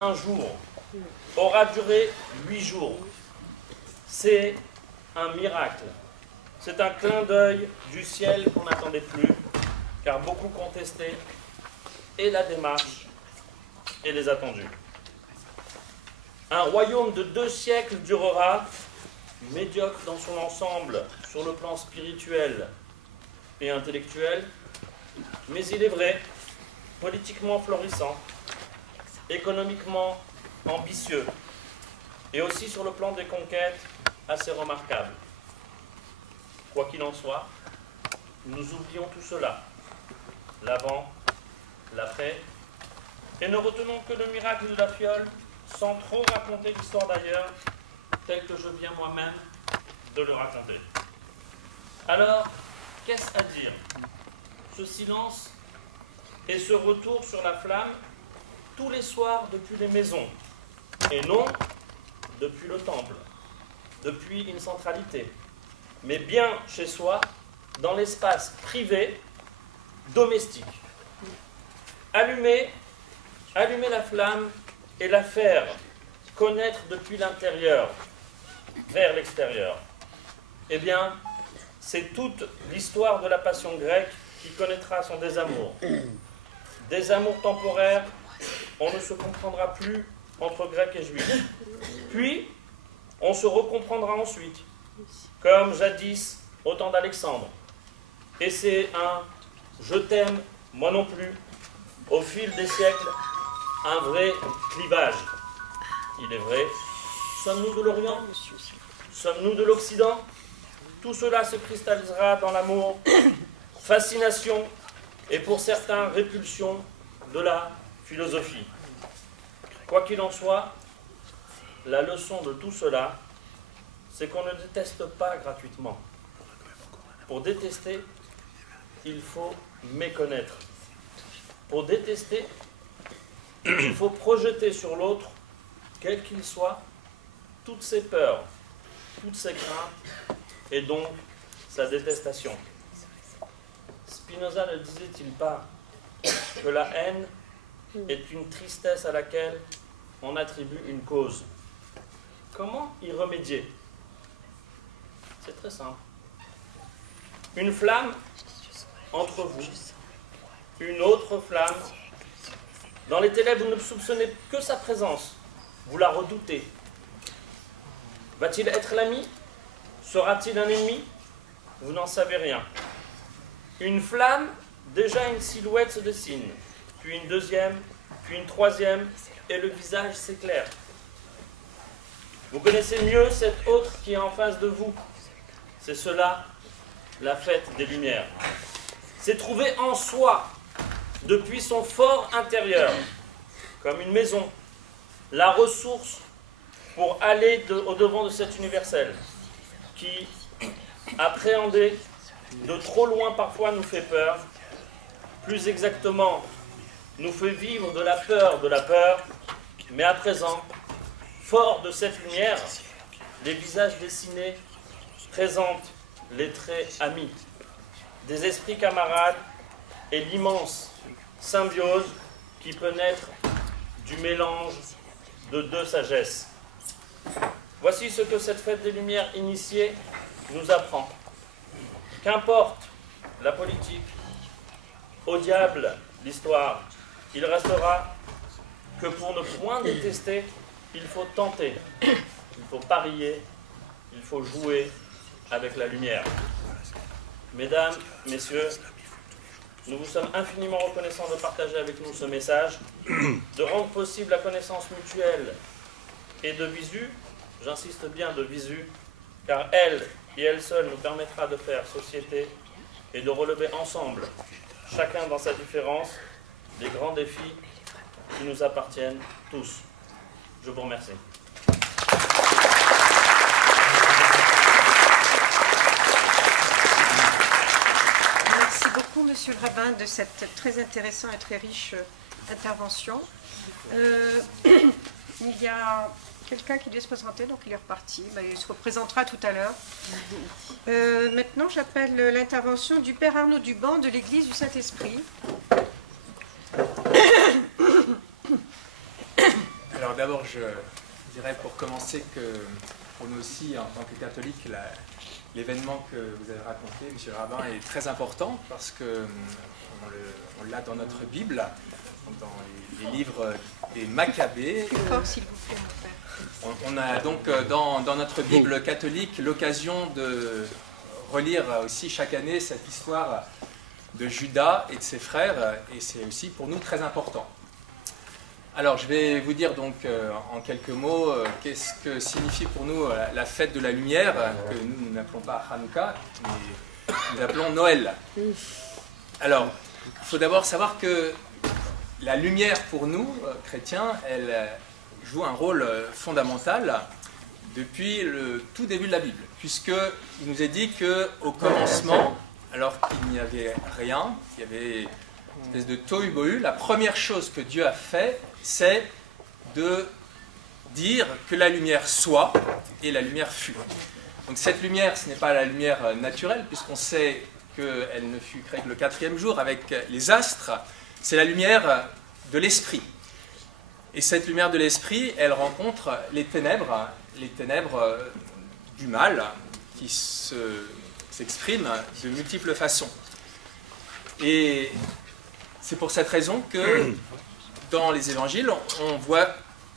un jour aura duré 8 jours. C'est un miracle. C'est un clin d'œil du ciel qu'on n'attendait plus, car beaucoup contestaient et la démarche et les attendus. Un royaume de 2 siècles durera, médiocre dans son ensemble sur le plan spirituel et intellectuel, mais il est vrai, politiquement florissant, économiquement ambitieux, et aussi sur le plan des conquêtes assez remarquable. Quoi qu'il en soit, nous oublions tout cela, l'avant, l'après, et ne retenons que le miracle de la fiole, sans trop raconter l'histoire d'ailleurs, telle que je viens moi-même de le raconter. Alors, qu'est-ce à dire? Ce silence et ce retour sur la flamme tous les soirs depuis les maisons, et non depuis le temple, depuis une centralité, mais bien chez soi, dans l'espace privé, domestique. Allumer la flamme et la faire connaître depuis l'intérieur vers l'extérieur. Eh bien, c'est toute l'histoire de la passion grecque qui connaîtra son désamour. Désamour temporaire, on ne se comprendra plus entre Grecs et Juifs. Puis, on se recomprendra ensuite, comme jadis au temps d'Alexandre. Et c'est un « je t'aime, moi non plus », au fil des siècles, un vrai clivage. Il est vrai, sommes-nous de l'Orient? Sommes-nous de l'Occident? Tout cela se cristallisera dans l'amour, fascination et pour certains répulsion de la philosophie. Quoi qu'il en soit, la leçon de tout cela, c'est qu'on ne déteste pas gratuitement. Pour détester, il faut méconnaître. Pour détester, il faut projeter sur l'autre, quel qu'il soit, toutes ses peurs, toutes ses craintes, et donc sa détestation. Spinoza ne disait-il pas que la haine est une tristesse à laquelle on attribue une cause? Comment y remédier? C'est très simple. Une flamme entre vous, une autre flamme. Dans les ténèbres, vous ne soupçonnez que sa présence. Vous la redoutez. Va-t-il être l'ami? Sera-t-il un ennemi? Vous n'en savez rien. Une flamme, déjà une silhouette se dessine, puis une deuxième, puis une troisième, et le visage s'éclaire. Vous connaissez mieux cet autre qui est en face de vous. C'est cela, la fête des Lumières. C'est trouver en soi, depuis son fort intérieur, comme une maison, la ressource pour aller au-devant de cet universel, qui, appréhendé de trop loin parfois, nous fait peur, plus exactement, nous fait vivre de la peur, mais à présent, fort de cette lumière, les visages dessinés présentent les traits amis, des esprits camarades et l'immense symbiose qui peut naître du mélange de 2 sagesses. Voici ce que cette fête des Lumières initiée nous apprend. Qu'importe la politique, au diable l'histoire, il restera que pour ne point détester, il faut tenter, il faut parier, il faut jouer avec la lumière. Mesdames, messieurs, nous vous sommes infiniment reconnaissants de partager avec nous ce message, de rendre possible la connaissance mutuelle et de visu, j'insiste bien de visu, car elle et elle seule nous permettra de faire société et de relever ensemble, chacun dans sa différence, les grands défis qui nous appartiennent tous. Je vous remercie. Merci beaucoup, Monsieur le rabbin, de cette très intéressante et très riche intervention. Il y a quelqu'un qui devait se présenter, donc il est reparti. Il se représentera tout à l'heure. Maintenant, j'appelle l'intervention du Père Arnaud Duban de l'Église du Saint-Esprit. d'abord, je dirais pour commencer que pour nous aussi, en tant que catholiques, l'événement que vous avez raconté, Monsieur le Rabbin, est très important parce que on l'a dans notre Bible, dans les livres des Maccabées. Plus fort, s'il vous plaît, mon frère. On a donc dans notre Bible catholique l'occasion de relire aussi chaque année cette histoire de Judas et de ses frères, et c'est aussi pour nous très important. Alors, je vais vous dire donc en quelques mots qu'est-ce que signifie pour nous la fête de la lumière, que nous n'appelons pas Hanouka, mais nous appelons Noël. Alors, il faut d'abord savoir que la lumière pour nous, chrétiens, elle joue un rôle fondamental depuis le tout début de la Bible, puisqu'il nous est dit qu'au commencement, alors qu'il n'y avait rien, il y avait une espèce de tohu-bohu, la première chose que Dieu a fait, c'est de dire que la lumière soit, et la lumière fut. Donc cette lumière, ce n'est pas la lumière naturelle, puisqu'on sait qu'elle ne fut créée que le 4e jour avec les astres, c'est la lumière de l'esprit. Et cette lumière de l'esprit, elle rencontre les ténèbres du mal, qui s'expriment de multiples façons. Et c'est pour cette raison que dans les évangiles, on voit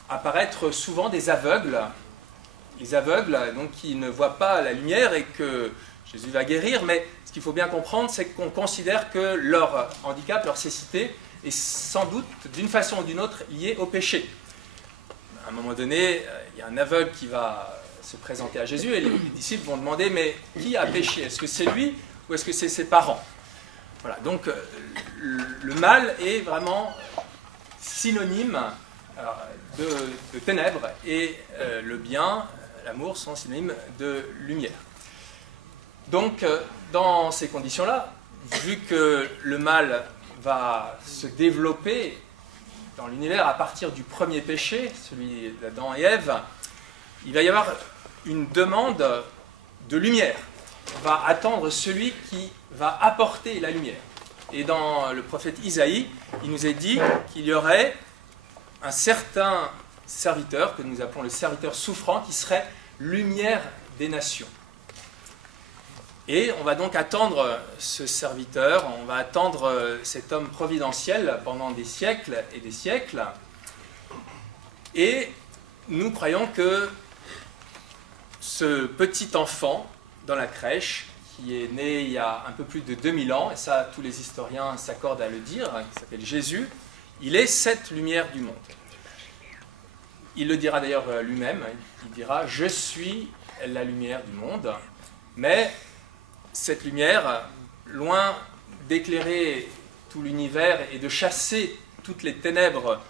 apparaître souvent des aveugles. Les aveugles, donc, qui ne voient pas la lumière et que Jésus va guérir, mais ce qu'il faut bien comprendre, c'est qu'on considère que leur handicap, leur cécité, est sans doute, d'une façon ou d'une autre, lié au péché. À un moment donné, il y a un aveugle qui va se présenter à Jésus et les disciples vont demander, mais qui a péché? Est-ce que c'est lui ou est-ce que c'est ses parents? Voilà, donc le mal est vraiment synonyme de ténèbres et le bien, l'amour sont synonymes de lumière. Donc, dans ces conditions-là, vu que le mal va se développer dans l'univers à partir du premier péché, celui d'Adam et Ève, il va y avoir une demande de lumière. On va attendre celui qui va apporter la lumière. Et dans le prophète Isaïe, il nous est dit qu'il y aurait un certain serviteur, que nous appelons le serviteur souffrant, qui serait lumière des nations. Et on va donc attendre ce serviteur, on va attendre cet homme providentiel pendant des siècles et des siècles. Et nous croyons que ce petit enfant dans la crèche, qui est né il y a un peu plus de 2000 ans, et ça tous les historiens s'accordent à le dire, qui s'appelle Jésus, il est cette lumière du monde. Il le dira d'ailleurs lui-même, il dira « Je suis la lumière du monde », mais cette lumière, loin d'éclairer tout l'univers et de chasser toutes les ténèbres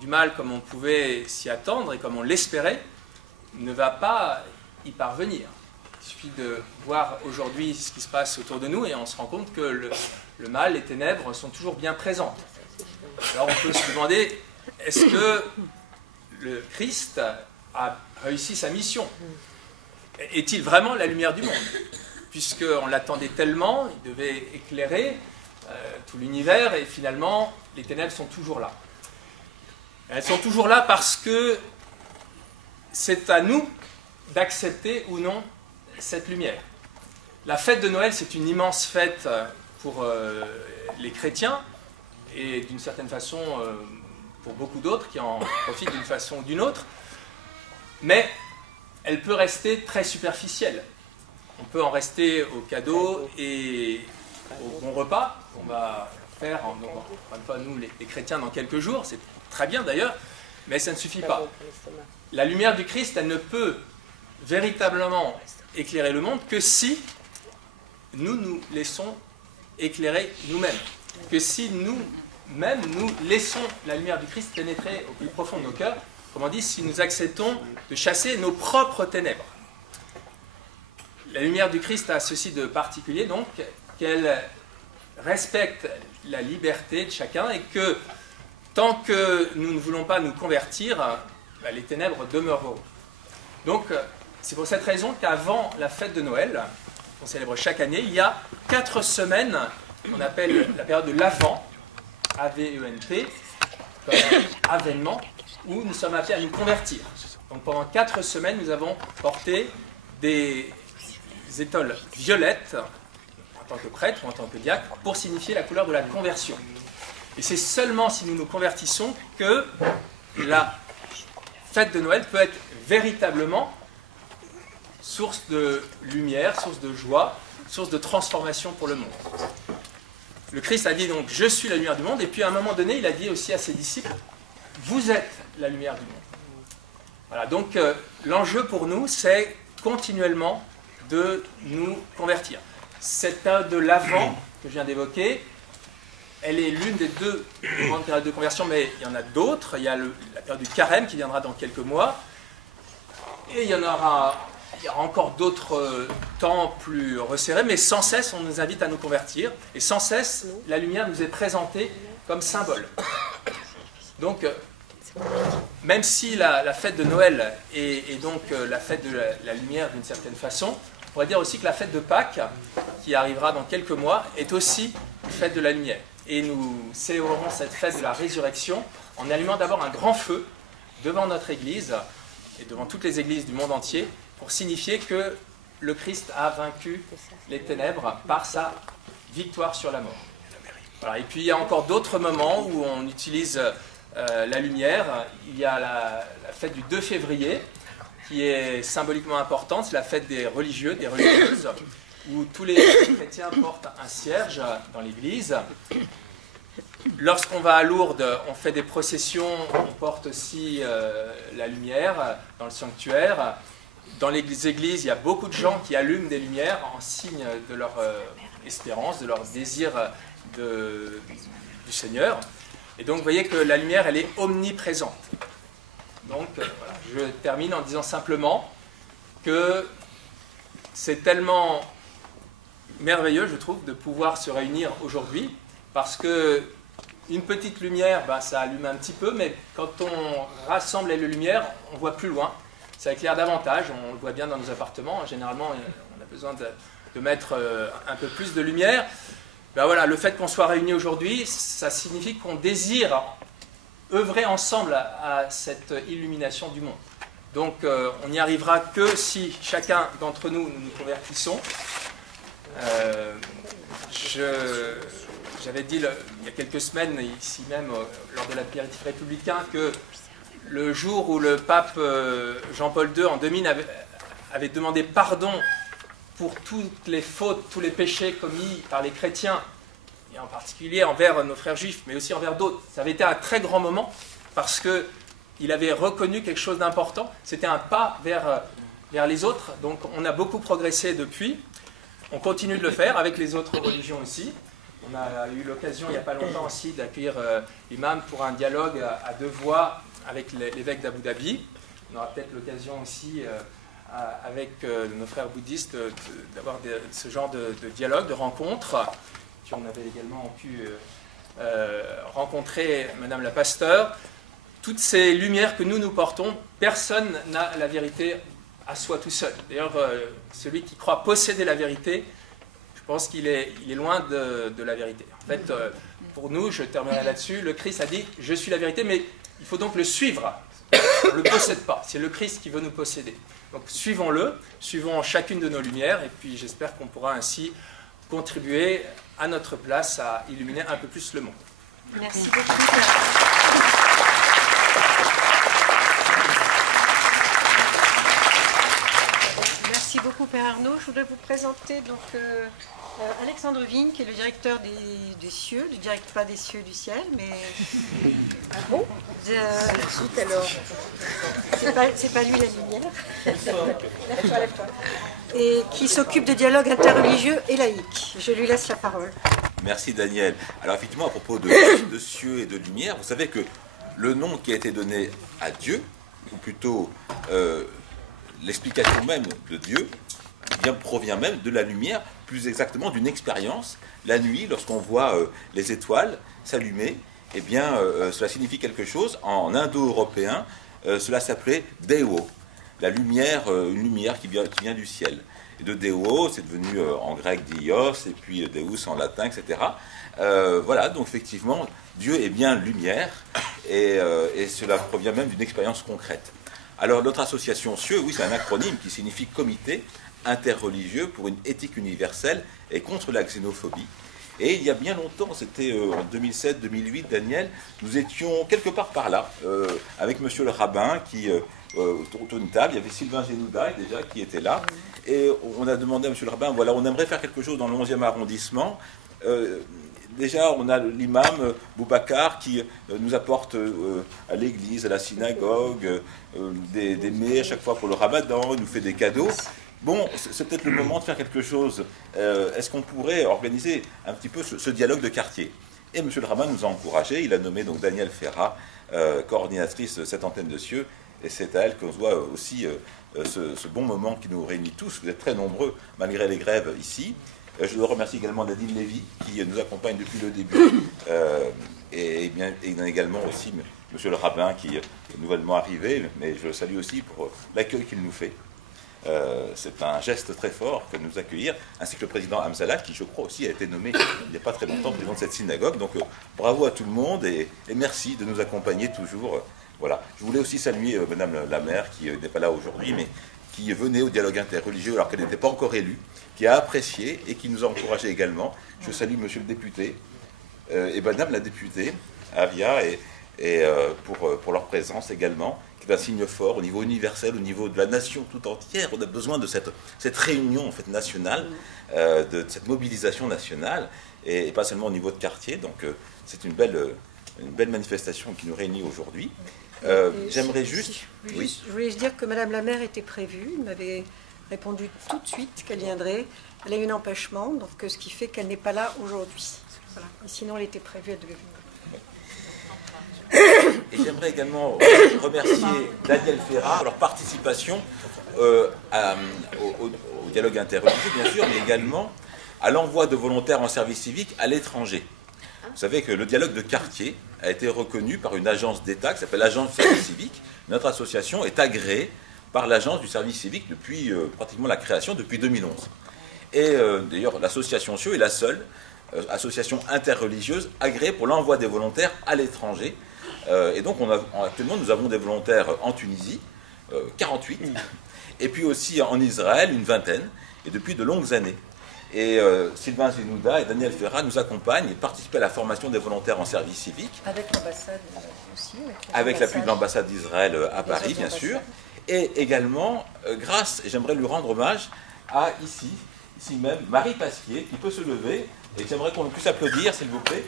du mal comme on pouvait s'y attendre et comme on l'espérait, ne va pas y parvenir. Il suffit de voir aujourd'hui ce qui se passe autour de nous et on se rend compte que le mal, les ténèbres sont toujours bien présentes. Alors on peut se demander, est-ce que le Christ a réussi sa mission? Est-il vraiment la lumière du monde? Puisqu'on l'attendait tellement, il devait éclairer tout l'univers, et finalement, les ténèbres sont toujours là. Elles sont toujours là parce que c'est à nous d'accepter ou non cette lumière. La fête de Noël, c'est une immense fête pour les chrétiens, et d'une certaine façon pour beaucoup d'autres qui en profitent d'une façon ou d'une autre, mais elle peut rester très superficielle. On peut en rester au cadeau et au bon repas qu'on va faire, encore une fois, nous les chrétiens, dans quelques jours. C'est très bien d'ailleurs, mais ça ne suffit pas. La lumière du Christ, elle ne peut véritablement éclairer le monde que si nous nous laissons éclairer nous-mêmes. Que si nous-mêmes, nous laissons la lumière du Christ pénétrer au plus profond de nos cœurs, comment dire, si nous acceptons de chasser nos propres ténèbres. La lumière du Christ a ceci de particulier, donc, qu'elle respecte la liberté de chacun et que tant que nous ne voulons pas nous convertir, les ténèbres demeureront. Donc, c'est pour cette raison qu'avant la fête de Noël, qu'on célèbre chaque année, il y a 4 semaines qu'on appelle la période de l'Avent, A-V-E-N-T, comme avènement, où nous sommes appelés à nous convertir. Donc pendant 4 semaines, nous avons porté des étoiles violettes en tant que prêtre ou en tant que diacre pour signifier la couleur de la conversion. Et c'est seulement si nous nous convertissons que la fête de Noël peut être véritablement source de lumière, source de joie, source de transformation pour le monde. Le Christ a dit donc « Je suis la lumière du monde » et puis à un moment donné, il a dit aussi à ses disciples « Vous êtes la lumière du monde ». Voilà, donc l'enjeu pour nous, c'est continuellement de nous convertir. Cette période de l'Avent que je viens d'évoquer, elle est l'une des 2 grandes périodes de conversion, mais il y en a d'autres. Il y a la période du carême qui viendra dans quelques mois, et il y aura encore d'autres temps plus resserrés, mais sans cesse on nous invite à nous convertir, et sans cesse la lumière nous est présentée comme symbole. Donc, même si la fête de Noël est donc la fête de la lumière d'une certaine façon, on pourrait dire aussi que la fête de Pâques, qui arrivera dans quelques mois, est aussi une fête de la lumière. Et nous célébrerons cette fête de la résurrection en allumant d'abord un grand feu devant notre église et devant toutes les églises du monde entier pour signifier que le Christ a vaincu les ténèbres par sa victoire sur la mort. Voilà. Et puis il y a encore d'autres moments où on utilise la lumière. Il y a la fête du 2 février qui est symboliquement importante, c'est la fête des religieux, des religieuses, où tous les chrétiens portent un cierge dans l'église. Lorsqu'on va à Lourdes, on fait des processions, on porte aussi la lumière dans le sanctuaire. Dans les églises, il y a beaucoup de gens qui allument des lumières en signe de leur espérance, de leur désir du Seigneur. Et donc, vous voyez que la lumière, elle est omniprésente. Donc, voilà, je termine en disant simplement que c'est tellement merveilleux, je trouve, de pouvoir se réunir aujourd'hui, parce que une petite lumière, ça allume un petit peu, mais quand on rassemble les lumières, on voit plus loin. Ça éclaire davantage, on le voit bien dans nos appartements. Généralement, on a besoin de mettre un peu plus de lumière. Voilà, le fait qu'on soit réunis aujourd'hui, ça signifie qu'on désire œuvrer ensemble à cette illumination du monde. Donc, on n'y arrivera que si chacun d'entre nous nous convertissons. J'avais dit il y a quelques semaines, ici même, lors de l'apéritif républicain, que le jour où le pape Jean-Paul II, en 2000, avait demandé pardon pour toutes les fautes, tous les péchés commis par les chrétiens, et en particulier envers nos frères juifs, mais aussi envers d'autres. Ça avait été un très grand moment, parce qu'il avait reconnu quelque chose d'important. C'était un pas vers les autres, donc on a beaucoup progressé depuis. On continue de le faire avec les autres religions aussi. On a eu l'occasion il n'y a pas longtemps aussi d'accueillir l'imam pour un dialogue à 2 voix avec l'évêque d'Abu Dhabi. On aura peut-être l'occasion aussi avec nos frères bouddhistes d'avoir ce genre de dialogue, de rencontre. Puis on avait également pu rencontrer Madame la pasteur. Toutes ces lumières que nous portons, personne n'a la vérité à soi tout seul. D'ailleurs, celui qui croit posséder la vérité, je pense qu'il est loin de la vérité. En fait, pour nous, je terminerai là-dessus, le Christ a dit « Je suis la vérité », mais il faut donc le suivre. On ne le possède pas, c'est le Christ qui veut nous posséder. Donc suivons-le, suivons chacune de nos lumières, et puis j'espère qu'on pourra ainsi contribuer à notre place à illuminer un peu plus le monde. Merci beaucoup. Merci beaucoup, Père Arnaud. Je voudrais vous présenter donc Alexandre Vigne, qui est le directeur des cieux, pas des cieux du ciel, mais... Ah bon alors. C'est pas lui la lumière. Lève-toi. Et qui s'occupe de dialogue interreligieux et laïque. Je lui laisse la parole. Merci Daniel. Alors effectivement, à propos de cieux et de lumière, vous savez que le nom qui a été donné à Dieu, ou plutôt l'explication même de Dieu, provient même de la lumière, plus exactement d'une expérience. La nuit, lorsqu'on voit les étoiles s'allumer, eh bien, cela signifie quelque chose. En indo-européen, cela s'appelait Deo, la lumière, une lumière qui vient du ciel. Et de Deo, c'est devenu en grec Dios, et puis Deus en latin, etc. Voilà, donc effectivement, Dieu est bien lumière, et cela provient même d'une expérience concrète. Alors notre association CIEU, oui, c'est un acronyme qui signifie Comité interreligieux pour une éthique universelle et contre la xénophobie. Et il y a bien longtemps, c'était en 2007-2008, Daniel, nous étions quelque part par là, avec monsieur le rabbin, qui, autour d'une table, il y avait Sylvain Génouda déjà qui était là, et on a demandé à monsieur le rabbin, voilà, on aimerait faire quelque chose dans le 11e arrondissement. Déjà, on a l'imam Boubacar qui nous apporte à l'église, à la synagogue, des mets à chaque fois pour le ramadan, il nous fait des cadeaux. Bon, c'est peut-être le moment de faire quelque chose. Est-ce qu'on pourrait organiser un petit peu ce dialogue de quartier? Et M. le rabbin nous a encouragés. Il a nommé donc Daniel Ferrat, coordinatrice de cette antenne de CIEU. Et c'est à elle qu'on se voit aussi ce bon moment qui nous réunit tous. Vous êtes très nombreux, malgré les grèves ici. Je remercie également Nadine Lévy, qui nous accompagne depuis le début. Et il y a également aussi M. le rabbin, qui est nouvellement arrivé. Mais je le salue aussi pour l'accueil qu'il nous fait. C'est un geste très fort que de nous accueillir, ainsi que le président Hamzalah, qui je crois aussi a été nommé il n'y a pas très longtemps président de cette synagogue. Donc bravo à tout le monde et merci de nous accompagner toujours. Voilà. Je voulais aussi saluer Madame la maire, qui n'est pas là aujourd'hui, mais qui venait au dialogue interreligieux alors qu'elle n'était pas encore élue, qui a apprécié et qui nous a encouragés également. Je salue Monsieur le député et Madame la députée, Avia, et pour leur présence également. Un signe fort au niveau universel, au niveau de la nation tout entière. On a besoin de cette réunion en fait, nationale, de cette mobilisation nationale, et pas seulement au niveau de quartier. Donc c'est une belle manifestation qui nous réunit aujourd'hui. J'aimerais juste... Oui. Je voulais dire que Madame la maire était prévue, elle m'avait répondu tout de suite qu'elle viendrait. Elle a eu un empêchement, donc ce qui fait qu'elle n'est pas là aujourd'hui. Voilà. Sinon elle était prévue, elle devait venir. Et j'aimerais également remercier Daniel Ferrat pour leur participation au dialogue interreligieux, bien sûr, mais également à l'envoi de volontaires en service civique à l'étranger. Vous savez que le dialogue de quartier a été reconnu par une agence d'État qui s'appelle l'Agence du service civique. Notre association est agréée par l'Agence du service civique depuis pratiquement la création, depuis 2011. Et d'ailleurs, l'association CIEU est la seule association interreligieuse agréée pour l'envoi des volontaires à l'étranger. Et donc, actuellement, nous avons des volontaires en Tunisie, 48, et puis aussi en Israël, une vingtaine, et depuis de longues années. Et Sylvain Génouda et Daniel Ferrat nous accompagnent et participent à la formation des volontaires en service civique. Avec l'ambassade aussi. Avec l'appui de l'ambassade d'Israël à Paris, bien sûr. Et également, grâce, et j'aimerais lui rendre hommage, à ici même, Marie Pasquier, qui peut se lever, et j'aimerais qu'on puisse applaudir, s'il vous plaît.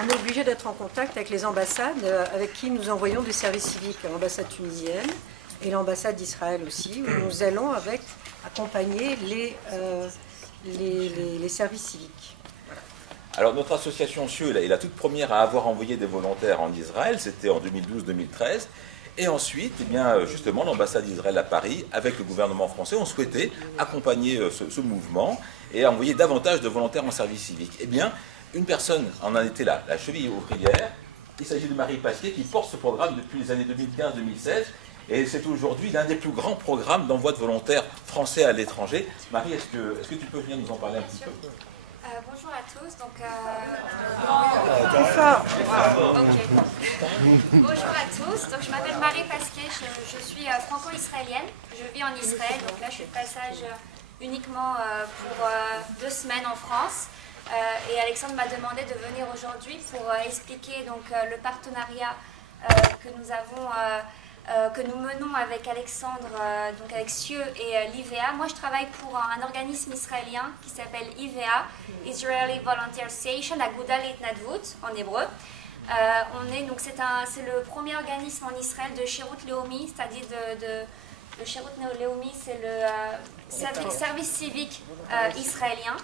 On est obligé d'être en contact avec les ambassades avec qui nous envoyons du service civique, l'ambassade tunisienne et l'ambassade d'Israël aussi, où nous allons accompagner les services civiques. Voilà. Alors notre association CIEU est la toute première à avoir envoyé des volontaires en Israël, c'était en 2012-2013. Et ensuite, eh bien, justement, l'ambassade d'Israël à Paris, avec le gouvernement français, ont souhaité accompagner ce mouvement et envoyer davantage de volontaires en service civique. Eh bien, une personne en a été là, la cheville ouvrière. Il s'agit de Marie Pasquier qui porte ce programme depuis les années 2015-2016 et c'est aujourd'hui l'un des plus grands programmes d'envoi de volontaires français à l'étranger. Marie, est-ce que tu peux venir nous en parler un petit peu? Bonjour à tous. Donc, bonjour à tous. Donc, je m'appelle Marie Pasquier. Je suis franco-israélienne. Je vis en Israël. Donc là, je suis de passage uniquement pour 2 semaines en France. Et Alexandre m'a demandé de venir aujourd'hui pour expliquer donc, le partenariat que nous menons avec Alexandre, donc avec CIEU et l'IVA. Moi, je travaille pour un organisme israélien qui s'appelle IVA, Israeli Volunteer Association, Aguda Leitnadvut en hébreu. C'est le premier organisme en Israël de Shirut Leomi, c'est-à-dire le Shirut Leomi, c'est le service civique israélien.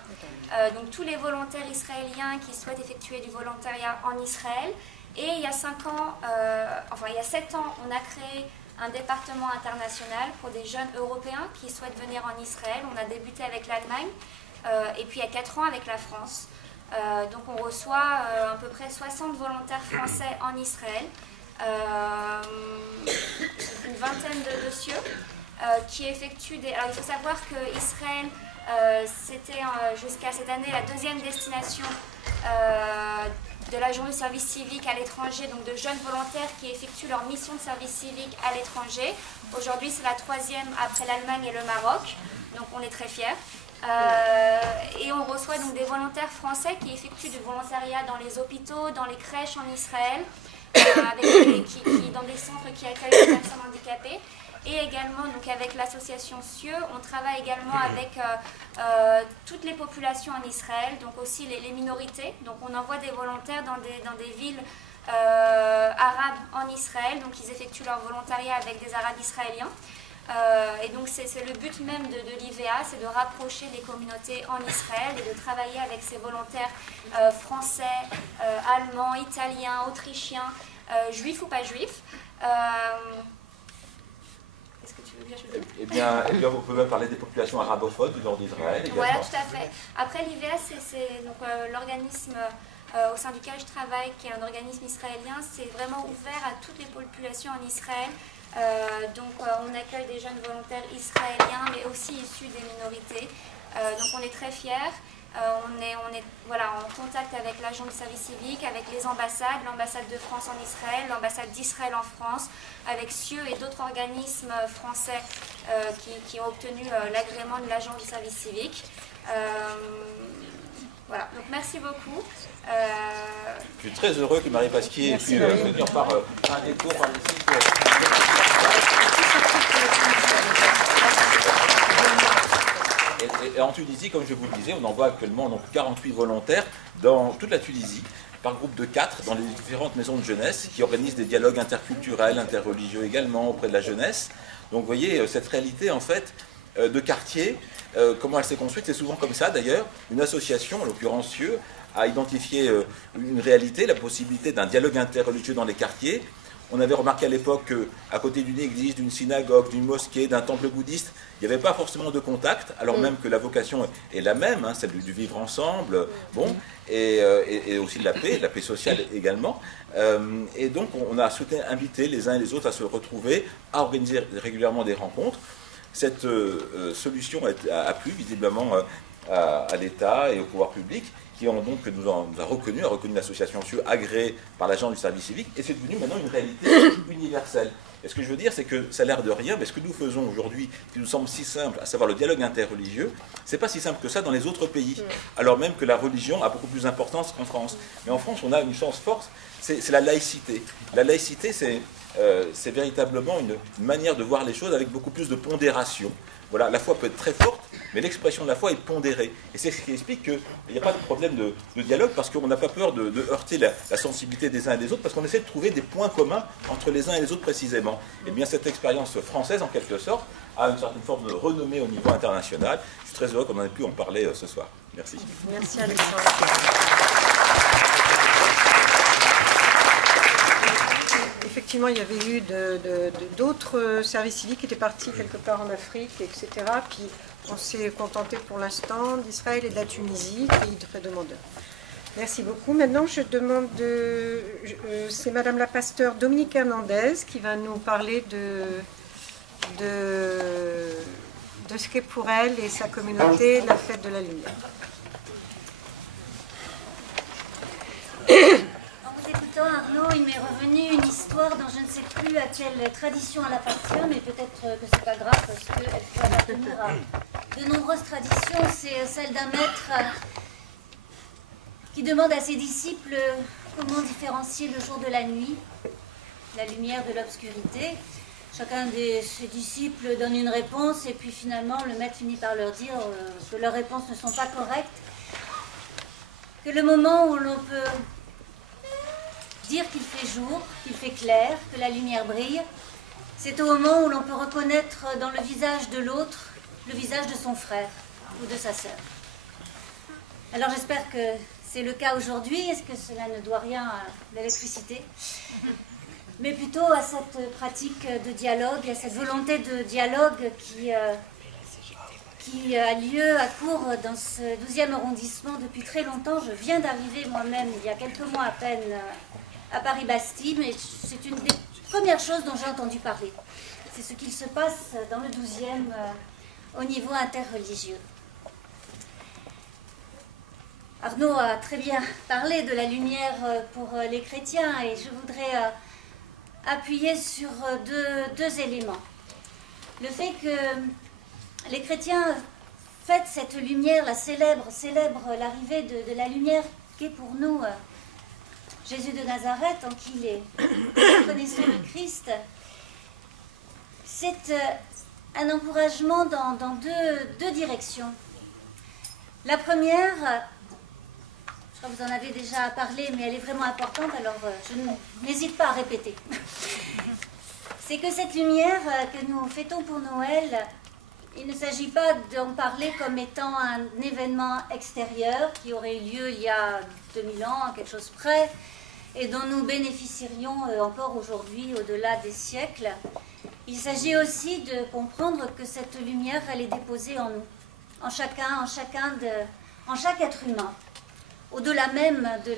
Donc tous les volontaires israéliens qui souhaitent effectuer du volontariat en Israël. Et il y a 7 ans, on a créé un département international pour des jeunes Européens qui souhaitent venir en Israël. On a débuté avec l'Allemagne et puis il y a 4 ans avec la France. Donc on reçoit à peu près 60 volontaires français en Israël. une vingtaine de cieux qui effectuent des... Alors il faut savoir qu'Israël, c'était jusqu'à cette année la deuxième destination de l'agent de service civique à l'étranger, donc de jeunes volontaires qui effectuent leur mission de service civique à l'étranger. Aujourd'hui, c'est la troisième après l'Allemagne et le Maroc, donc on est très fiers. Et on reçoit donc des volontaires français qui effectuent du volontariat dans les hôpitaux, dans les crèches en Israël, dans des centres qui accueillent les personnes handicapées. Et également donc avec l'association CIEU, on travaille également avec toutes les populations en Israël, donc aussi les minorités. Donc on envoie des volontaires dans des villes arabes en Israël, donc ils effectuent leur volontariat avec des Arabes israéliens. Et donc c'est le but même de l'IVA, c'est de rapprocher les communautés en Israël et de travailler avec ces volontaires français, allemands, italiens, autrichiens, juifs ou pas juifs. Est-ce que tu veux que je dise ? Eh bien, vous pouvez même parler des populations arabophones du nord d'Israël également. Voilà, tout à fait. Après, l'IVA, c'est l'organisme au sein duquel je travaille, qui est un organisme israélien. C'est vraiment ouvert à toutes les populations en Israël. On accueille des jeunes volontaires israéliens, mais aussi issus des minorités. Donc on est très fiers. On est en contact avec l'agent de service civique, avec les ambassades, l'ambassade de France en Israël, l'ambassade d'Israël en France, avec CIEU et d'autres organismes français qui ont obtenu l'agrément de l'agent de service civique. Voilà, donc merci beaucoup. Je suis très heureux que Marie Pasquier ait pu venir par un détour par ici. Et en Tunisie, comme je vous le disais, on envoie actuellement donc 48 volontaires dans toute la Tunisie, par groupe de 4, dans les différentes maisons de jeunesse, qui organisent des dialogues interculturels, interreligieux également auprès de la jeunesse. Donc vous voyez, cette réalité en fait de quartier, comment elle s'est construite, c'est souvent comme ça d'ailleurs. Une association, en l'occurrence CIEU, a identifié une réalité, la possibilité d'un dialogue interreligieux dans les quartiers. On avait remarqué à l'époque qu'à côté d'une église, d'une synagogue, d'une mosquée, d'un temple bouddhiste, il n'y avait pas forcément de contact, alors même que la vocation est la même, celle du vivre ensemble, et aussi de la paix sociale également. Et donc on a souhaité inviter les uns et les autres à se retrouver, à organiser régulièrement des rencontres. Cette solution a plu visiblement à l'État et au pouvoir public, qui ont donc a reconnu l'association CIEU agréée par l'agent du service civique, et c'est devenu maintenant une réalité universelle. Et ce que je veux dire, c'est que ça a l'air de rien, mais ce que nous faisons aujourd'hui, qui nous semble si simple, à savoir le dialogue interreligieux, c'est pas si simple que ça dans les autres pays, alors même que la religion a beaucoup plus d'importance qu'en France. Mais en France, on a une chance forte, c'est la laïcité. La laïcité, c'est véritablement une manière de voir les choses avec beaucoup plus de pondération. Voilà, la foi peut être très forte, mais l'expression de la foi est pondérée. Et c'est ce qui explique qu'il n'y a pas de problème de dialogue, parce qu'on n'a pas peur de heurter la sensibilité des uns et des autres, parce qu'on essaie de trouver des points communs entre les uns et les autres précisément. Et bien cette expérience française, en quelque sorte, a une certaine forme de renommée au niveau international. Je suis très heureux qu'on ait pu en parler ce soir. Merci. Merci Alexandre. Effectivement, il y avait eu d'autres services civiques qui étaient partis quelque part en Afrique, etc. Puis on s'est contenté pour l'instant d'Israël et de la Tunisie, pays très demandeurs. Merci beaucoup. Maintenant, je demande, c'est Madame la pasteure Dominique Hernandez qui va nous parler de ce qu'est pour elle et sa communauté la fête de la lumière. Écoutant Arnaud, il m'est revenu une histoire dont je ne sais plus à quelle tradition elle appartient, mais peut-être que c'est pas grave parce qu'elle peut appartenir à de nombreuses traditions. C'est celle d'un maître qui demande à ses disciples comment différencier le jour de la nuit, la lumière de l'obscurité. Chacun de ses disciples donne une réponse et puis finalement le maître finit par leur dire que leurs réponses ne sont pas correctes, que le moment où l'on peut dire qu'il fait jour, qu'il fait clair, que la lumière brille, c'est au moment où l'on peut reconnaître dans le visage de l'autre le visage de son frère ou de sa sœur. Alors j'espère que c'est le cas aujourd'hui. Est-ce que cela ne doit rien à l'électricité, mais plutôt à cette pratique de dialogue, à cette volonté de dialogue qui a lieu à Cours dans ce 12e arrondissement depuis très longtemps. Je viens d'arriver moi-même il y a quelques mois à peine à Paris-Bastille, mais c'est une des premières choses dont j'ai entendu parler. C'est ce qu'il se passe dans le 12e au niveau interreligieux. Arnaud a très bien parlé de la lumière pour les chrétiens et je voudrais appuyer sur deux éléments. Le fait que les chrétiens fêtent cette lumière, célèbrent l'arrivée de la lumière qui est pour nous Jésus de Nazareth, en qui nous connaissons le Christ. C'est un encouragement dans deux directions. La première, je crois que vous en avez déjà parlé, mais elle est vraiment importante, alors je n'hésite pas à répéter. C'est que cette lumière que nous fêtons pour Noël, il ne s'agit pas d'en parler comme étant un événement extérieur qui aurait eu lieu il y a 2000 ans, à quelque chose près, et dont nous bénéficierions encore aujourd'hui, au-delà des siècles. Il s'agit aussi de comprendre que cette lumière, elle est déposée en nous, en chaque être humain, au-delà même de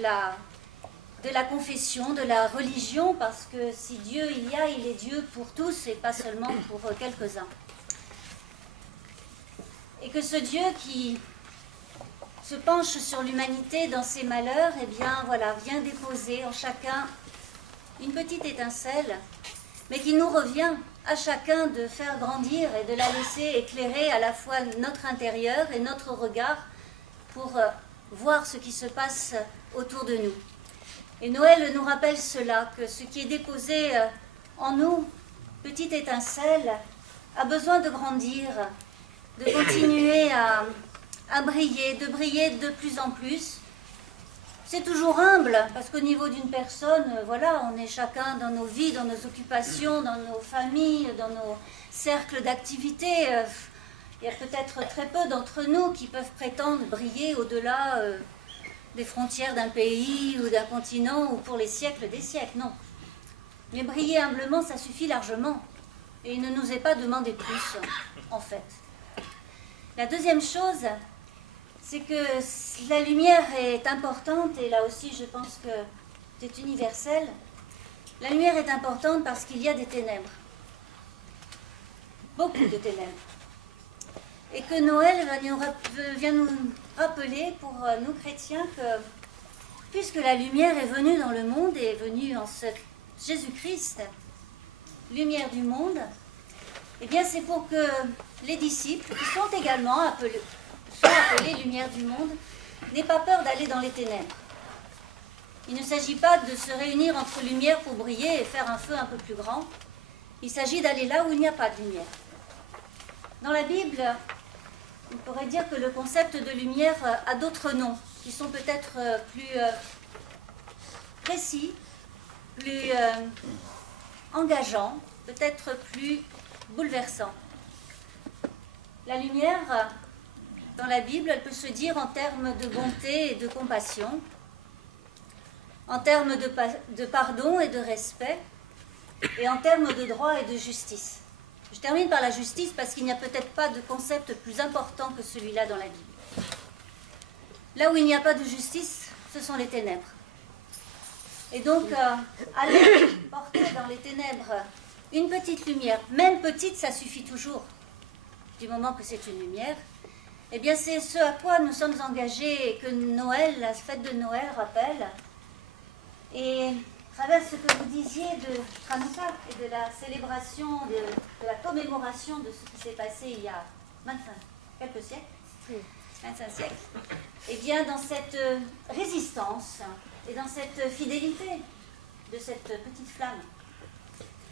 la confession, de la religion, parce que si Dieu il y a, il est Dieu pour tous et pas seulement pour quelques-uns. Et que ce Dieu qui se penche sur l'humanité dans ses malheurs, eh bien voilà, vient déposer en chacun une petite étincelle, mais qu'il nous revient à chacun de faire grandir et de la laisser éclairer à la fois notre intérieur et notre regard pour voir ce qui se passe autour de nous. Et Noël nous rappelle cela, que ce qui est déposé en nous, petite étincelle, a besoin de grandir, de continuer à briller, de briller de plus en plus. C'est toujours humble, parce qu'au niveau d'une personne, voilà, on est chacun dans nos vies, dans nos occupations, dans nos familles, dans nos cercles d'activité. Il y a peut-être très peu d'entre nous qui peuvent prétendre briller au-delà des frontières d'un pays ou d'un continent ou pour les siècles des siècles, non. Mais briller humblement, ça suffit largement. Et il ne nous est pas demandé plus, en fait. La deuxième chose, c'est que la lumière est importante, et là aussi je pense que c'est universel. La lumière est importante parce qu'il y a des ténèbres. Beaucoup de ténèbres. Et que Noël vient nous rappeler, pour nous chrétiens, que puisque la lumière est venue dans le monde, et est venue en ce Jésus-Christ, lumière du monde, eh bien c'est pour que les disciples, qui sont également appelés lumière du monde, n'aient pas peur d'aller dans les ténèbres. Il ne s'agit pas de se réunir entre lumières pour briller et faire un feu un peu plus grand. Il s'agit d'aller là où il n'y a pas de lumière. Dans la Bible, on pourrait dire que le concept de lumière a d'autres noms, qui sont peut-être plus précis, plus engageants, peut-être plus bouleversants. La lumière, dans la Bible, elle peut se dire en termes de bonté et de compassion, en termes de pardon et de respect, et en termes de droit et de justice. Je termine par la justice parce qu'il n'y a peut-être pas de concept plus important que celui-là dans la Bible. Là où il n'y a pas de justice, ce sont les ténèbres. Et donc, aller porter dans les ténèbres une petite lumière, même petite, ça suffit toujours, du moment que c'est une lumière, eh bien c'est ce à quoi nous sommes engagés et que Noël, la fête de Noël rappelle. Et à travers ce que vous disiez de Hanukkah et de la célébration, de la commémoration de ce qui s'est passé il y a 25, quelques siècles, 25 siècles, eh bien dans cette résistance et dans cette fidélité de cette petite flamme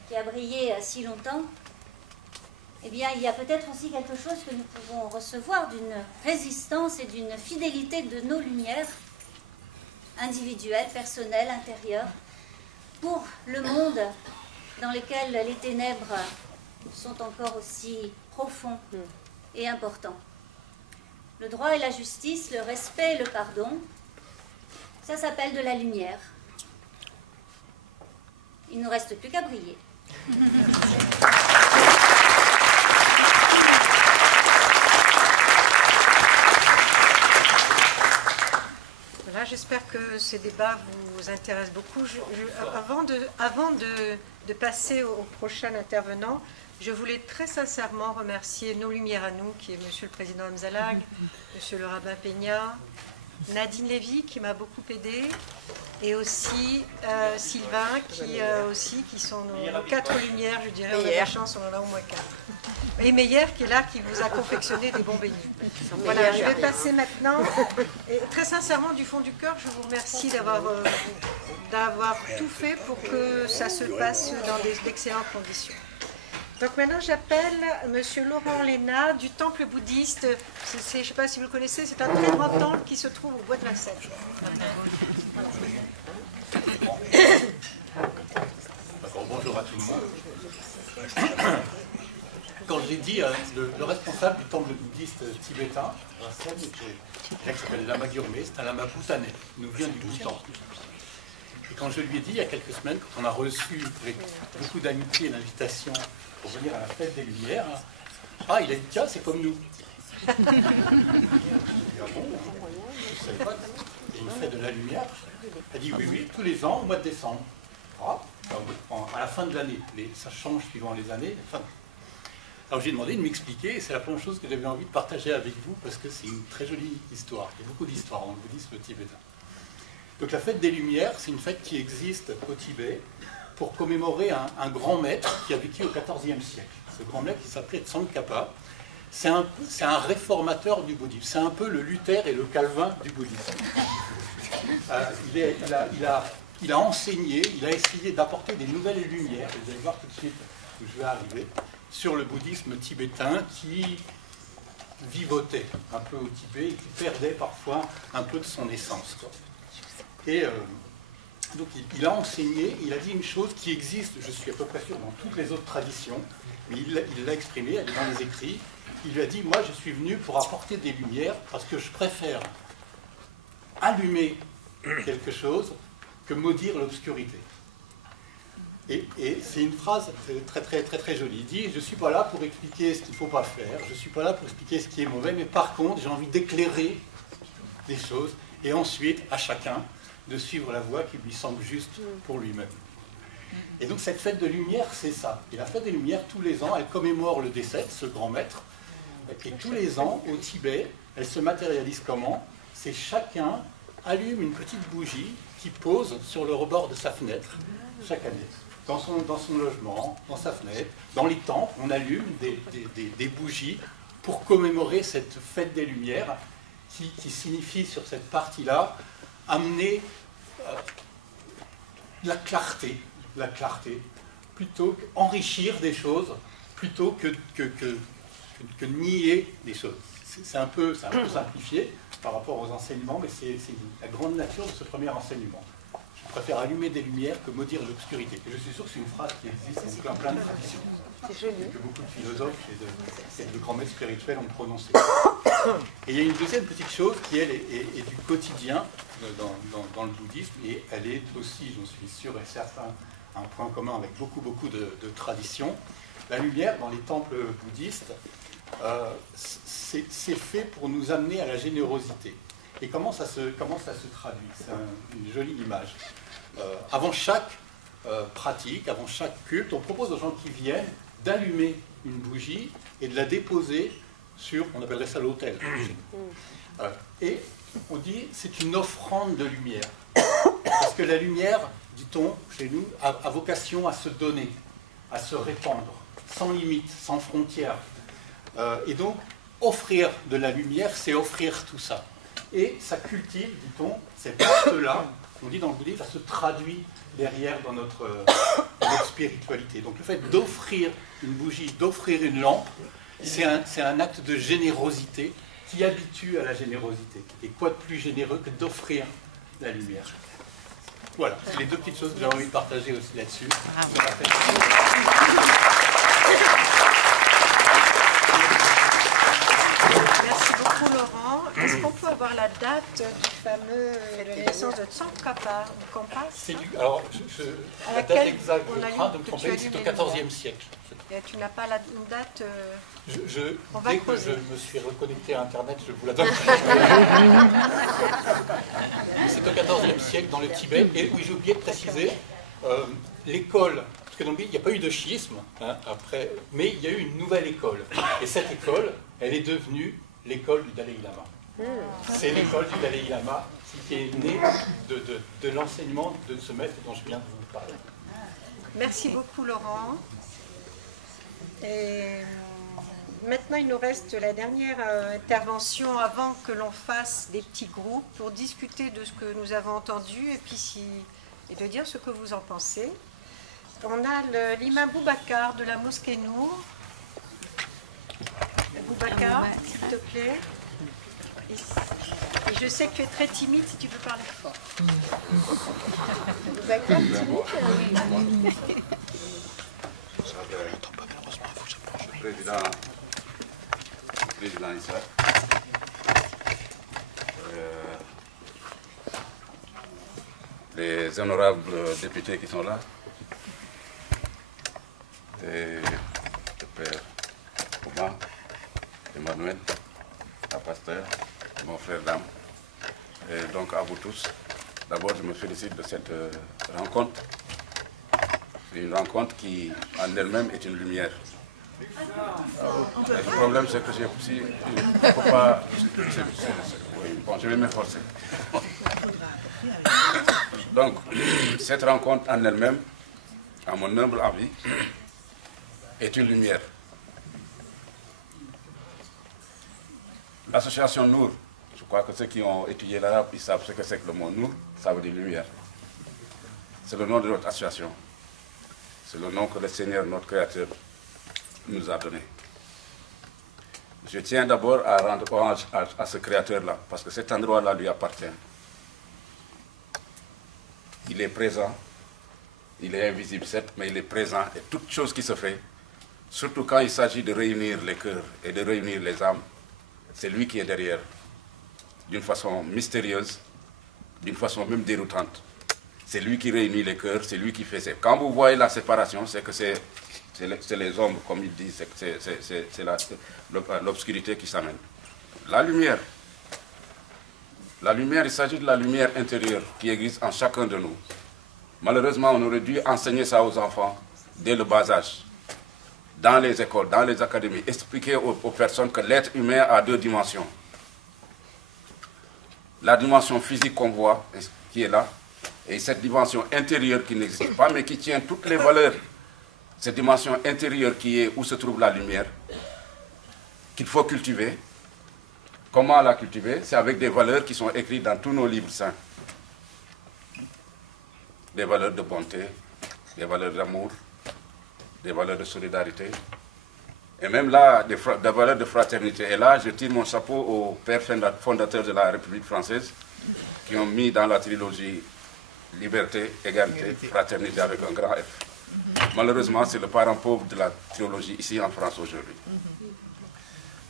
qui a brillé si longtemps, eh bien il y a peut-être aussi quelque chose que nous pouvons recevoir d'une résistance et d'une fidélité de nos lumières individuelles, personnelles, intérieures, pour le monde dans lequel les ténèbres sont encore aussi profonds et importants. Le droit et la justice, le respect et le pardon, ça s'appelle de la lumière. Il ne nous reste plus qu'à briller. Voilà, j'espère j'espère que ces débats vous intéressent beaucoup. Avant de passer au prochain intervenant, je voulais très sincèrement remercier nos lumières à nous, qui est Monsieur le Président Amzalag, Monsieur le Rabbin Peña, Nadine Lévy, qui m'a beaucoup aidé, et aussi Sylvain, qui sont nos 4 lumières, je dirais. On a de la chance, on en a au moins 4. Et Meyer, qui est là, qui vous a confectionné des bons bénis. Voilà, je vais passer maintenant. Et très sincèrement, du fond du cœur, je vous remercie d'avoir tout fait pour que ça se passe dans d'excellentes conditions. Donc maintenant, j'appelle Monsieur Laurent Léna du temple bouddhiste. Je ne sais pas si vous le connaissez, c'est un très grand temple qui se trouve au bois de Vincennes. D'accord, bonjour à tout le monde. Quand j'ai dit le responsable du temple bouddhiste tibétain, Vincennes, qui s'appelle Lama Gyurme, c'est un lama bhoutanais, il nous vient du Bhoutan. Et quand je lui ai dit il y a quelques semaines, quand on a reçu avec beaucoup d'amitié l'invitation pour venir à la fête des Lumières, il a dit tiens, c'est comme nous. Je me suis dit, ah bon, je ne savais pas, il y a une fête de la lumière. Elle a dit oui, tous les ans au mois de décembre. À la fin de l'année, ça change suivant les années. Alors j'ai demandé de m'expliquer, et c'est la première chose que j'avais envie de partager avec vous, parce que c'est une très jolie histoire. Il y a beaucoup d'histoires dans le bouddhisme tibétain. Donc la fête des Lumières, c'est une fête qui existe au Tibet pour commémorer un grand maître qui a vécu au XIVe siècle. Ce grand maître, il s'appelait Tsongkhapa. C'est un réformateur du bouddhisme. C'est un peu le Luther et le Calvin du bouddhisme. Il a enseigné, il a essayé d'apporter des nouvelles lumières, vous allez voir tout de suite où je vais arriver, sur le bouddhisme tibétain qui vivotait un peu au Tibet et qui perdait parfois un peu de son essence, quoi. Et donc il a enseigné, il a dit une chose qui existe, je suis à peu près sûr, dans toutes les autres traditions, mais il l'a exprimé, elle est dans les écrits. Il lui a dit, moi je suis venu pour apporter des lumières parce que je préfère allumer quelque chose que maudire l'obscurité. Et c'est une phrase très, très, très, très jolie. Il dit, je ne suis pas là pour expliquer ce qu'il ne faut pas faire, je ne suis pas là pour expliquer ce qui est mauvais, mais par contre, j'ai envie d'éclairer des choses, et ensuite, à chacun, de suivre la voie qui lui semble juste pour lui-même. Et donc, cette fête de lumière, c'est ça. Et la fête des Lumières, tous les ans, elle commémore le décès de ce grand maître. Et tous les ans, au Tibet, elle se matérialise comment? C'est chacun allume une petite bougie qui pose sur le rebord de sa fenêtre, chaque année. Dans son logement, dans sa fenêtre, dans les temples, on allume des bougies pour commémorer cette fête des Lumières qui signifie sur cette partie-là amener la clarté, plutôt qu'enrichir des choses, plutôt que nier des choses. C'est un peu simplifié par rapport aux enseignements, mais c'est la grande nature de ce premier enseignement. Je préfère allumer des lumières que maudire l'obscurité. Et je suis sûr que c'est une phrase qui existe dans plein de traditions. C'est joli. Que beaucoup de philosophes et de grands maîtres spirituels ont prononcé. Et il y a une deuxième petite chose qui, elle, est du quotidien dans le bouddhisme, et elle est aussi, j'en suis sûr et certain, un point commun avec beaucoup de traditions. La lumière, dans les temples bouddhistes, c'est fait pour nous amener à la générosité. Et comment ça se traduit? C'est une jolie image. Avant chaque pratique, avant chaque culte, on propose aux gens qui viennent d'allumer une bougie et de la déposer sur, on appellerait ça l'autel. Et on dit c'est une offrande de lumière. Parce que la lumière, dit-on chez nous, a vocation à se donner, à se répandre, sans limite, sans frontières. Et donc, offrir de la lumière, c'est offrir tout ça. Et ça cultive, dit-on, cet acte-là, on dit dans le bouddhisme, ça se traduit derrière dans notre spiritualité. Donc le fait d'offrir une bougie, d'offrir une lampe, c'est un acte de générosité qui habitue à la générosité. Et quoi de plus généreux que d'offrir la lumière? Voilà, c'est les deux petites choses que j'avais envie de partager aussi là-dessus. Merci beaucoup Laurent. Est-ce qu'on peut avoir la date du fameux de naissance de Tsongkhapa? Alors, la date exacte, je crains de me tromper, c'est au XIVe siècle. Et tu n'as pas une date Dès que je me suis reconnecté à Internet, je vous la donne. C'est au XIVe siècle dans le Tibet. Et oui, j'ai oublié de préciser, l'école, parce que donc, il n'y a pas eu de chiisme hein, après, mais il y a eu une nouvelle école. Et cette école, elle est devenue l'école du Dalai Lama. C'est l'école du Dalai Lama qui est née de l'enseignement de ce maître dont je viens de vous parler. Merci beaucoup, Laurent. Et maintenant, il nous reste la dernière intervention avant que l'on fasse des petits groupes pour discuter de ce que nous avons entendu et puis et de dire ce que vous en pensez. On a l'imam Boubacar de la mosquée Nour. Boubacar, s'il te plaît. Et je sais que tu es très timide, si tu peux parler fort. Boubacar, timide. Président Issa, les honorables députés qui sont là, et le père Ouma, Emmanuel, la pasteur, mon frère Dame, et donc à vous tous. D'abord, je me félicite de cette rencontre. C'est une rencontre qui, en elle-même, est une lumière. Le problème, c'est que je ne peux pas... Bon, je vais m'efforcer. Donc, cette rencontre en elle-même, à mon humble avis, est une lumière. L'association Nour, je crois que ceux qui ont étudié l'arabe, ils savent ce que c'est que le mot Nour, ça veut dire lumière. C'est le nom de notre association. C'est le nom que le Seigneur, notre Créateur, nous a donné. Je tiens d'abord à rendre hommage à ce Créateur-là, parce que cet endroit-là lui appartient. Il est présent, il est invisible, certes, mais il est présent, et toute chose qui se fait, surtout quand il s'agit de réunir les cœurs et de réunir les âmes, c'est lui qui est derrière, d'une façon mystérieuse, d'une façon même déroutante. C'est lui qui réunit les cœurs, c'est lui qui fait ça. Quand vous voyez la séparation, c'est que c'est les ombres, comme ils disent, c'est l'obscurité qui s'amène. La lumière, il s'agit de la lumière intérieure qui existe en chacun de nous. Malheureusement, on aurait dû enseigner ça aux enfants dès le bas âge, dans les écoles, dans les académies, expliquer aux personnes que l'être humain a deux dimensions. La dimension physique qu'on voit, qui est là, et cette dimension intérieure qui n'existe pas, mais qui tient toutes les valeurs. Cette dimension intérieure qui est où se trouve la lumière, qu'il faut cultiver. Comment la cultiver? C'est avec des valeurs qui sont écrites dans tous nos livres saints. Des valeurs de bonté, des valeurs d'amour, des valeurs de solidarité, et même là, des valeurs de fraternité. Et là, je tire mon chapeau aux pères fondateurs de la République française qui ont mis dans la trilogie liberté, égalité, fraternité avec un grand F. Malheureusement, c'est le parent pauvre de la théologie ici en France aujourd'hui.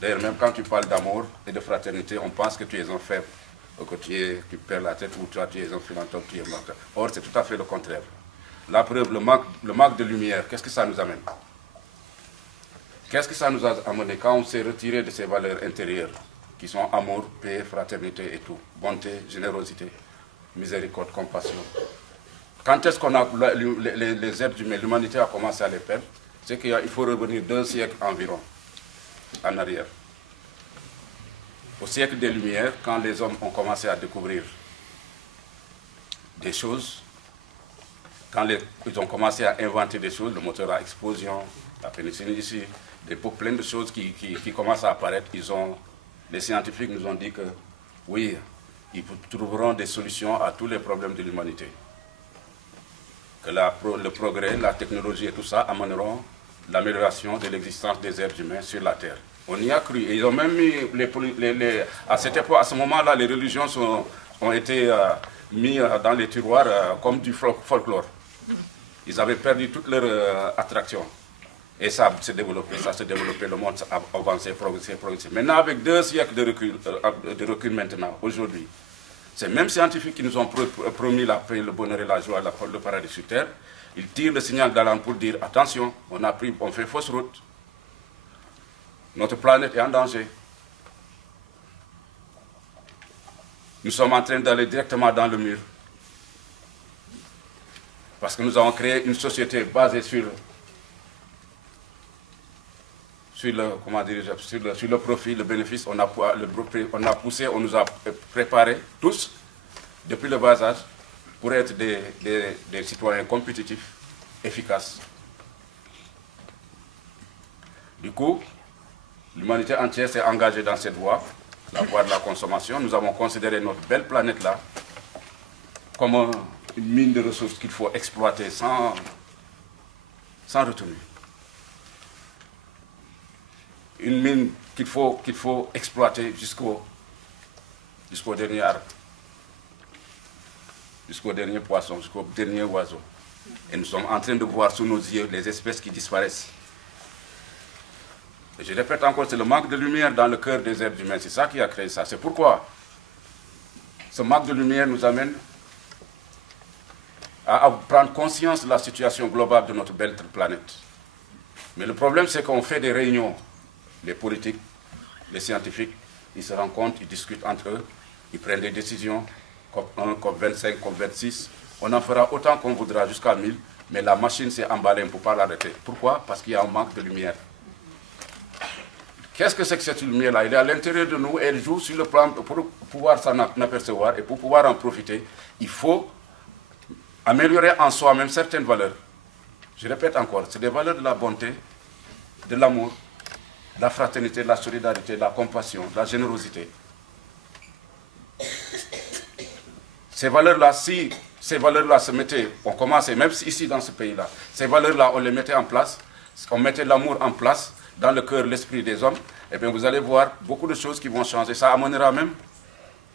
D'ailleurs, même quand tu parles d'amour et de fraternité, on pense que tu es un faible, ou que tu perds la tête, ou toi tu es un philanthrope, tu es mort. Or, c'est tout à fait le contraire. La preuve, le manque de lumière, qu'est-ce que ça nous amène? Qu'est-ce que ça nous a amené quand on s'est retiré de ces valeurs intérieures, qui sont amour, paix, fraternité et tout, bonté, générosité, miséricorde, compassion. Quand est-ce qu'on a, les êtres humains, l'humanité a commencé à les perdre? C'est qu'il faut revenir 2 siècles environ en arrière. Au siècle des Lumières, quand les hommes ont commencé à découvrir des choses, quand ils ont commencé à inventer des choses, le moteur à explosion, la pénicilline ici, plein de choses qui commencent à apparaître, les scientifiques nous ont dit que oui, ils trouveront des solutions à tous les problèmes de l'humanité. Que le progrès, la technologie et tout ça amèneront l'amélioration de l'existence des êtres humains sur la Terre. On y a cru. Et ils ont même mis à cette époque, à ce moment-là, les religions ont été mises dans les tiroirs comme du folklore. Ils avaient perdu toute leur attraction. Et ça s'est développé, le monde a avancé, progressé. Maintenant, avec 2 siècles de recul maintenant, aujourd'hui, ces mêmes scientifiques qui nous ont promis la paix, le bonheur et la joie, le paradis sur terre, Ils tirent le signal d'alarme pour dire attention, on fait fausse route. Notre planète est en danger. Nous sommes en train d'aller directement dans le mur. Parce que nous avons créé une société basée sur le profit, le bénéfice. On a poussé, on nous a préparés tous, depuis le bas âge, pour être des citoyens compétitifs, efficaces. Du coup, l'humanité entière s'est engagée dans cette voie, la voie de la consommation. Nous avons considéré notre belle planète-là comme une mine de ressources qu'il faut exploiter sans retenue. Une mine qu'il faut exploiter jusqu'au dernier arbre, jusqu'au dernier poisson, jusqu'au dernier oiseau. Et nous sommes en train de voir sous nos yeux les espèces qui disparaissent. Et je répète encore, c'est le manque de lumière dans le cœur des êtres humains. C'est ça qui a créé ça. C'est pourquoi ce manque de lumière nous amène à prendre conscience de la situation globale de notre belle planète. Mais le problème, c'est qu'on fait des réunions, les politiques, les scientifiques, ils se rencontrent, ils discutent entre eux, ils prennent des décisions, COP1, COP25, COP26. On en fera autant qu'on voudra, jusqu'à 1000, mais la machine s'est emballée, on ne peut pas l'arrêter. Pourquoi? Parce qu'il y a un manque de lumière. Qu'est-ce que c'est que cette lumière-là? Elle est à l'intérieur de nous et elle joue sur le plan pour pouvoir s'en apercevoir et pour pouvoir en profiter. Il faut améliorer en soi-même certaines valeurs. Je répète encore, c'est des valeurs de la bonté, de l'amour, de la fraternité, de la solidarité, de la compassion, de la générosité. Ces valeurs-là, si ces valeurs-là se mettaient, on commençait, même ici dans ce pays-là, ces valeurs-là, on les mettait en place, on mettait l'amour en place dans le cœur, l'esprit des hommes, et bien vous allez voir beaucoup de choses qui vont changer. Ça amènera même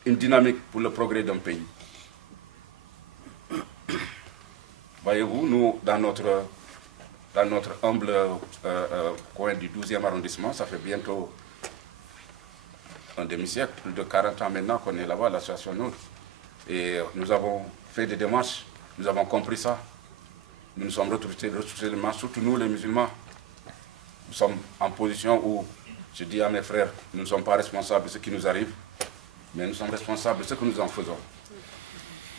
une dynamique pour le progrès d'un pays. Voyez-vous, nous, dans notre humble coin du 12e arrondissement, ça fait bientôt un demi-siècle, plus de 40 ans maintenant qu'on est là-bas à l'association Nour. Et nous avons fait des démarches, nous avons compris ça. Nous nous sommes retrouvés des démarches, surtout nous les musulmans. Nous sommes en position où, je dis à mes frères, nous ne sommes pas responsables de ce qui nous arrive, mais nous sommes responsables de ce que nous en faisons.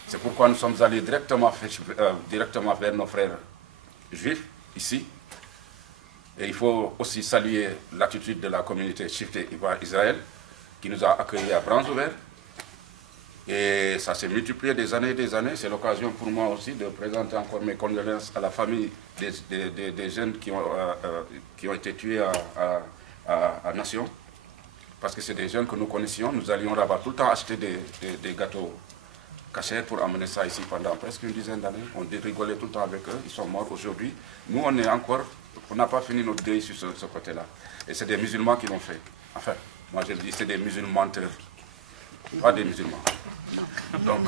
C'est pourquoi nous sommes allés directement vers nos frères juifs, ici. Et il faut aussi saluer l'attitude de la communauté Shifteh Israël, qui nous a accueillis à bras ouverts. Et ça s'est multiplié des années et des années. C'est l'occasion pour moi aussi de présenter encore mes condoléances à la famille des jeunes qui ont été tués à Nation. Parce que c'est des jeunes que nous connaissions. Nous allions là-bas tout le temps acheter des gâteaux cachés pour amener ça ici pendant presque une dizaine d'années. On rigolait tout le temps avec eux. Ils sont morts aujourd'hui. Nous, on n'a pas fini notre deuil sur ce côté-là. Et c'est des musulmans qui l'ont fait. Enfin, moi je le dis, c'est des musulmans menteurs. Pas des musulmans. Donc,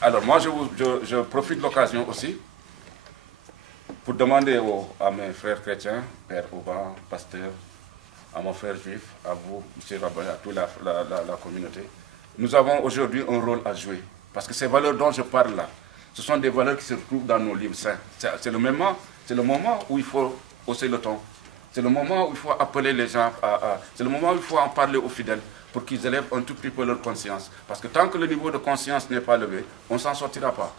alors moi je profite de l'occasion aussi pour demander à mes frères chrétiens, Père Auban, pasteur, à mon frère juif, à vous, M. Rabin, à toute la communauté. Nous avons aujourd'hui un rôle à jouer. Parce que ces valeurs dont je parle là, ce sont des valeurs qui se trouvent dans nos livres saints. C'est le moment où il faut hausser le ton. C'est le moment où il faut appeler les gens, c'est le moment où il faut en parler aux fidèles pour qu'ils élèvent un tout petit peu leur conscience. Parce que tant que le niveau de conscience n'est pas levé, on ne s'en sortira pas.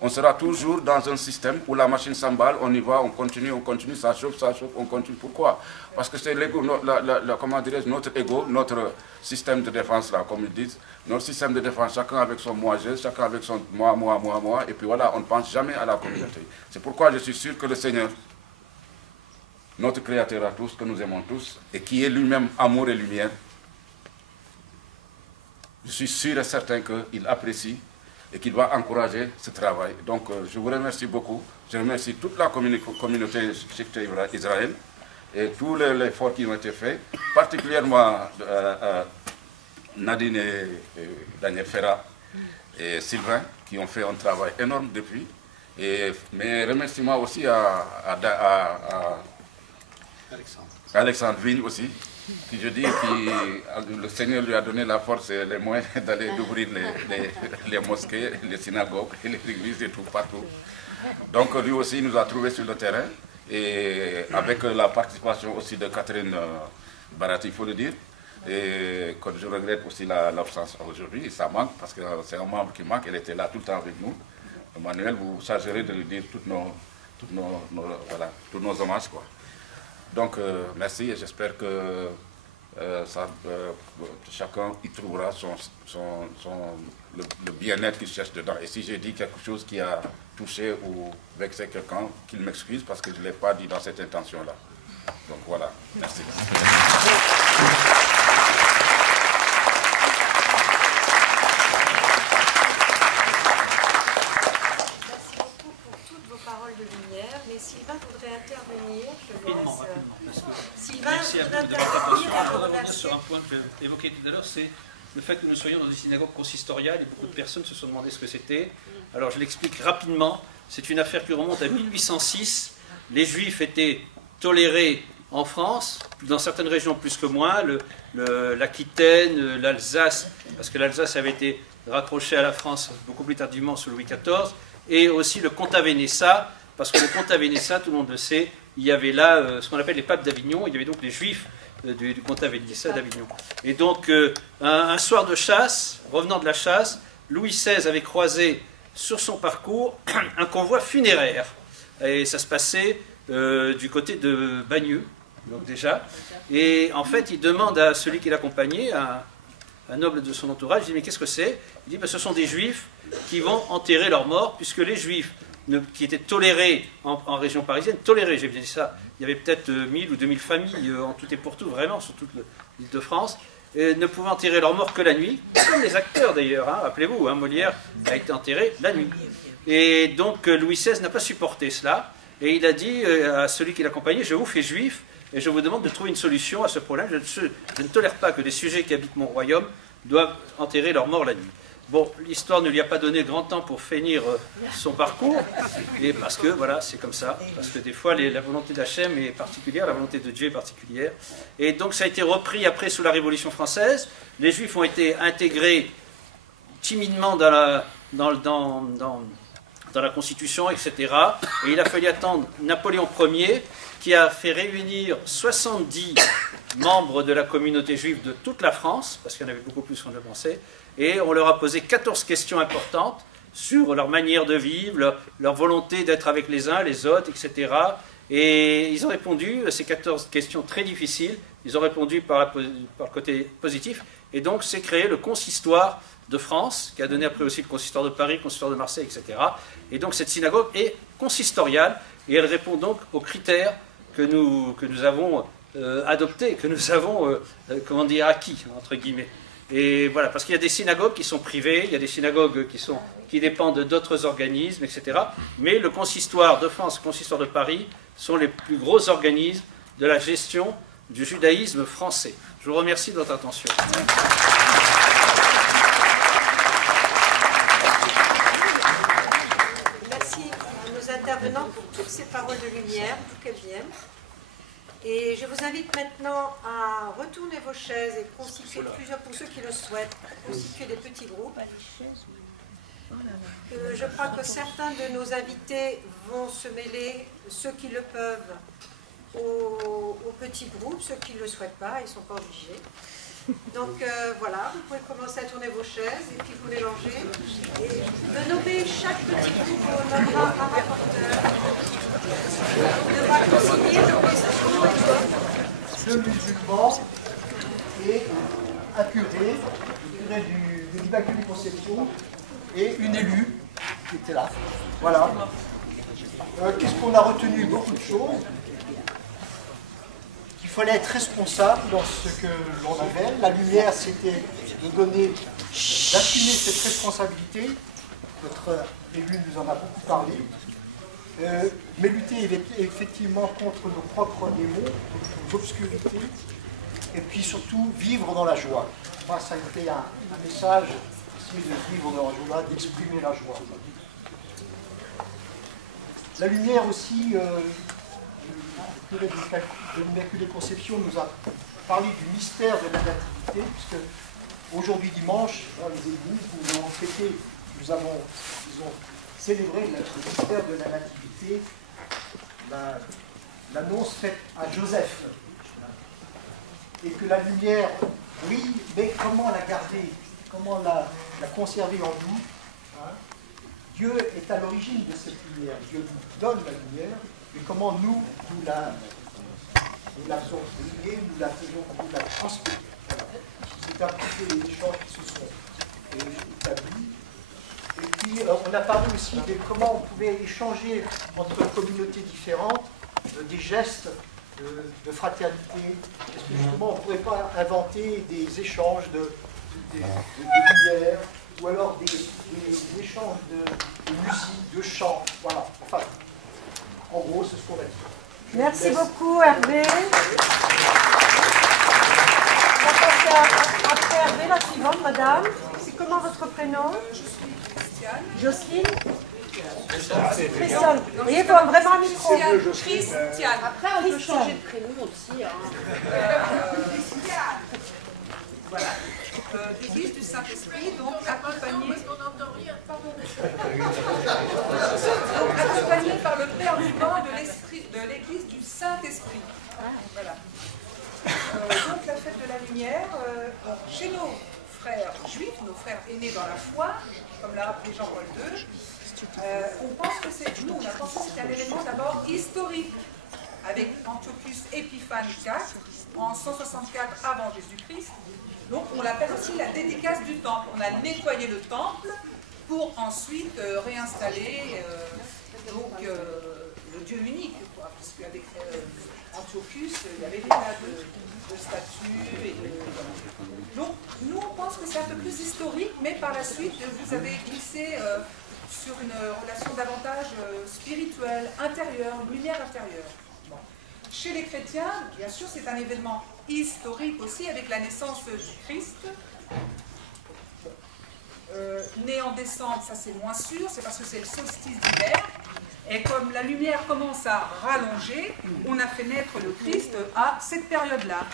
On sera toujours dans un système où la machine s'emballe, on y va, on continue, ça chauffe, on continue. Pourquoi? Parce que c'est l'ego, comment dirais-je, notre ego, notre système de défense, là, comme ils disent, notre système de défense, chacun avec son moi-je, chacun avec son moi, et puis voilà, on ne pense jamais à la communauté. C'est pourquoi je suis sûr que le Seigneur, notre Créateur à tous, que nous aimons tous, et qui est lui-même amour et lumière, je suis sûr et certain qu'il apprécie et qu'il va encourager ce travail. Donc je vous remercie beaucoup. Je remercie toute la communauté Shifteh Israël et tous les efforts qui ont été faits, particulièrement Nadine et Daniel Ferrat et Sylvain qui ont fait un travail énorme depuis. Et mes remerciements aussi à Alexandre Vigne aussi, qui je dis, le Seigneur lui a donné la force et les moyens d'aller d'ouvrir les mosquées, les synagogues, les églises et tout partout. Donc lui aussi nous a trouvés sur le terrain, et avec la participation aussi de Catherine Barati, il faut le dire. Et quand je regrette aussi l'absence aujourd'hui, ça manque parce que c'est un membre qui manque, elle était là tout le temps avec nous. Emmanuel, vous chargerez de lui dire tous nos hommages, quoi. Donc merci, et j'espère que chacun y trouvera le bien-être qu'il cherche dedans. Et si j'ai dit quelque chose qui a touché ou vexé quelqu'un, qu'il m'excuse parce que je ne l'ai pas dit dans cette intention-là. Donc voilà, merci. Mais Sylvain voudrait intervenir. Rapidement, parce que Sylvain, merci à vous de votre attention. Je voudrais revenir sur un point que j'ai évoqué tout à l'heure, c'est le fait que nous soyons dans une synagogue consistoriale et beaucoup de personnes se sont demandé ce que c'était. Alors je l'explique rapidement. C'est une affaire qui remonte à 1806. Les Juifs étaient tolérés en France, dans certaines régions plus que moins, l'Aquitaine, l'Alsace, parce que l'Alsace avait été raccrochée à la France beaucoup plus tardivement sous Louis XIV, et aussi le Comtat Vénétia, parce que le Comtat Vénétia, tout le monde le sait, il y avait là ce qu'on appelle les papes d'Avignon, il y avait donc les Juifs du Comtat Vénétia d'Avignon. Et donc, un soir de chasse, revenant de la chasse, Louis XVI avait croisé sur son parcours un convoi funéraire. Et ça se passait du côté de Bagneux, donc déjà. Et en fait, il demande à celui qui l'accompagnait, un noble de son entourage, il dit « Mais qu'est-ce que c'est ?» Il dit « Ce sont des Juifs qui vont enterrer leurs morts, puisque les Juifs qui étaient tolérés en région parisienne, tolérés, j'ai bien dit ça, il y avait peut-être 1000 ou 2000 familles en tout et pour tout, vraiment, sur toute l'île de France, ne pouvaient enterrer leurs morts que la nuit, comme les acteurs d'ailleurs, hein, rappelez-vous, hein, Molière a été enterré la nuit. Et donc Louis XVI n'a pas supporté cela, et il a dit à celui qui l'accompagnait, je vous fais juif, et je vous demande de trouver une solution à ce problème, je ne tolère pas que des sujets qui habitent mon royaume doivent enterrer leurs morts la nuit. Bon, l'histoire ne lui a pas donné grand temps pour finir son parcours, et parce que, voilà, c'est comme ça, parce que des fois, la volonté d'Hachem est particulière, la volonté de Dieu est particulière, et donc ça a été repris après sous la Révolution française, les Juifs ont été intégrés timidement dans la Constitution, etc., et il a fallu attendre Napoléon Ier, qui a fait réunir 70 membres de la communauté juive de toute la France, parce qu'il y en avait beaucoup plus qu'on le pensait, et on leur a posé 14 questions importantes sur leur manière de vivre, leur volonté d'être avec les uns, les autres, etc. Et ils ont répondu, ces 14 questions très difficiles, ils ont répondu par le côté positif, et donc c'est créé le consistoire de France, qui a donné après aussi le consistoire de Paris, le consistoire de Marseille, etc. Et donc cette synagogue est consistoriale, et elle répond donc aux critères que nous avons adoptés, que nous avons, acquis, entre guillemets. Et voilà, parce qu'il y a des synagogues qui sont privées, il y a des synagogues qui dépendent d'autres organismes, etc. Mais le consistoire de France, le consistoire de Paris sont les plus gros organismes de la gestion du judaïsme français. Je vous remercie de votre attention. Merci à nos intervenants pour toutes ces paroles de lumière, d'où qu'elles viennent. Et je vous invite maintenant à retourner vos chaises et constituer plusieurs, pour ceux qui le souhaitent, constituer des petits groupes. Je crois que certains de nos invités vont se mêler, ceux qui le peuvent, aux petits groupes, ceux qui ne le souhaitent pas, ils ne sont pas obligés. Donc voilà, vous pouvez commencer à tourner vos chaises et puis vous mélanger. Et de nommer chaque petit groupe, on nommera un rapporteur. On devra consigner nos questions et deux musulmans et un curé, le curé de l'Immaculée Conception, et une élue qui était là. Voilà. Qu'est-ce qu'on a retenu? Beaucoup de choses. Il fallait être responsable dans ce que l'on avait. La lumière, c'était d'assumer cette responsabilité. Notre élu nous en a beaucoup parlé. Mais lutter effectivement contre nos propres démons, nos obscurités, et puis surtout vivre dans la joie. Moi, ça a été un message ici de vivre dans la joie, d'exprimer la joie. La lumière aussi, curé de l'Immaculée Conception nous a parlé du mystère de la Nativité, puisque aujourd'hui dimanche, dans les églises, nous avons célébré le mystère de la Nativité, l'annonce faite à Joseph, et que la lumière brille, mais comment la garder, comment la conserver en nous, hein? Dieu est à l'origine de cette lumière, Dieu nous donne la lumière, mais comment nous la faisons briller, nous la transmettons. Voilà. C'est un petit peu les échanges qui se sont établis. Et puis, on a parlé aussi de comment on pouvait échanger entre communautés différentes des gestes de fraternité. Est-ce que justement, on ne pourrait pas inventer des échanges de lumière, ou alors des échanges de musique, de chant, voilà. Enfin, en gros, c'est ce qu'on a dit. Merci beaucoup, Hervé. On va passer après Hervé, la suivante, madame. C'est comment votre prénom? Je suis Christiane. Jocelyne? Christiane. Vous voyez, il faut vraiment un micro. Christiane. Après, on peut changer de prénom aussi. Hein. Voilà. L'Église du Saint-Esprit, donc accompagnée par le Père vivant de l'Église du Saint-Esprit. Voilà. Donc la fête de la lumière, chez nos frères juifs, nos frères aînés dans la foi, comme l'a rappelé Jean-Paul II, on pense que c'est un événement d'abord historique, avec Antiochus Épiphane IV en 164 avant Jésus-Christ. Donc on l'appelle aussi la dédicace du temple. On a nettoyé le temple pour ensuite réinstaller le Dieu unique, quoi, parce qu'avec Antiochus, il y avait des tas de statues. Donc nous on pense que c'est un peu plus historique, mais par la suite vous avez glissé sur une relation davantage spirituelle, intérieure, une lumière intérieure. Bon. Chez les chrétiens, bien sûr, c'est un événement historique aussi avec la naissance du Christ. Né en décembre, ça c'est moins sûr, c'est parce que c'est le solstice d'hiver. Et comme la lumière commence à rallonger, on a fait naître le Christ à cette période-là.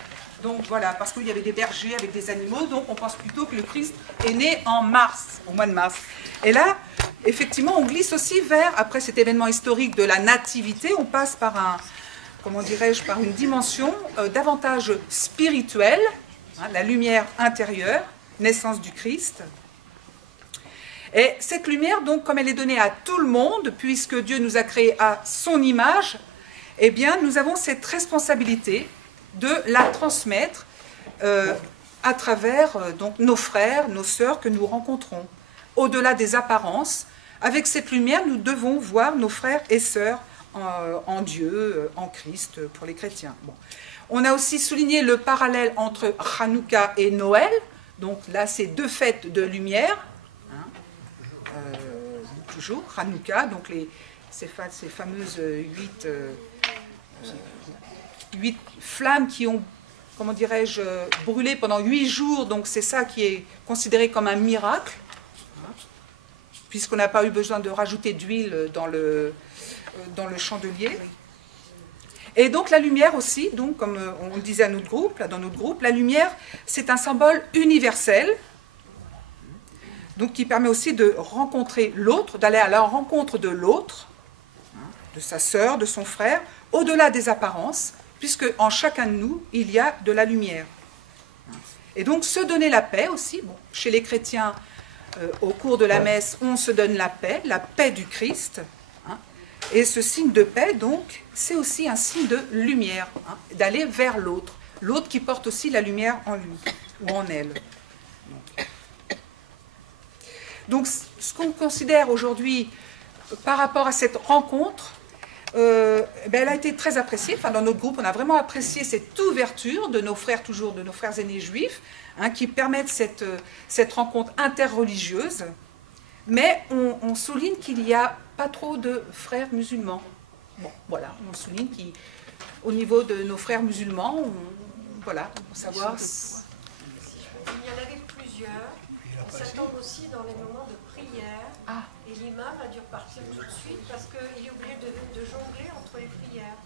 Donc voilà, parce qu'il y avait des bergers avec des animaux, donc on pense plutôt que le Christ est né en mars, au mois de mars. Et là, effectivement, on glisse aussi vers, après cet événement historique de la nativité, on passe par par une dimension davantage spirituelle, hein, la lumière intérieure, naissance du Christ. Et cette lumière, donc, comme elle est donnée à tout le monde, puisque Dieu nous a créés à son image, eh bien, nous avons cette responsabilité de la transmettre à travers donc, nos frères, nos sœurs que nous rencontrons. Au-delà des apparences, avec cette lumière, nous devons voir nos frères et sœurs en Dieu, en Christ, pour les chrétiens. Bon. On a aussi souligné le parallèle entre Hanouka et Noël. Donc là, c'est deux fêtes de lumière. Toujours, Hanouka, donc ces fameuses 8 flammes qui ont, comment dirais-je, brûlé pendant 8 jours, donc c'est ça qui est considéré comme un miracle, hein, puisqu'on n'a pas eu besoin de rajouter d'huile dans le chandelier. Et donc la lumière aussi, donc, comme on le disait à notre groupe, dans notre groupe, la lumière, c'est un symbole universel, donc qui permet aussi de rencontrer l'autre, d'aller à la rencontre de l'autre, de sa sœur, de son frère, au-delà des apparences, puisque en chacun de nous, il y a de la lumière. Et donc se donner la paix aussi, bon, chez les chrétiens, au cours de la messe, on se donne la paix du Christ, hein, et ce signe de paix, donc, c'est aussi un signe de lumière, hein, d'aller vers l'autre, l'autre qui porte aussi la lumière en lui, ou en elle. Donc, ce qu'on considère aujourd'hui par rapport à cette rencontre, elle a été très appréciée. Enfin, dans notre groupe, on a vraiment apprécié cette ouverture de nos frères, toujours de nos frères aînés juifs, hein, qui permettent cette rencontre interreligieuse. Mais on souligne qu'il n'y a pas trop de frères musulmans. Bon, voilà, on souligne qu'au niveau de nos frères musulmans, voilà, pour savoir. Il y en avait plusieurs. Ils s'attendent aussi dans les moments de prière. Ah. Et l'imam a dû repartir tout de suite parce qu'il est obligé de jongler entre les prières.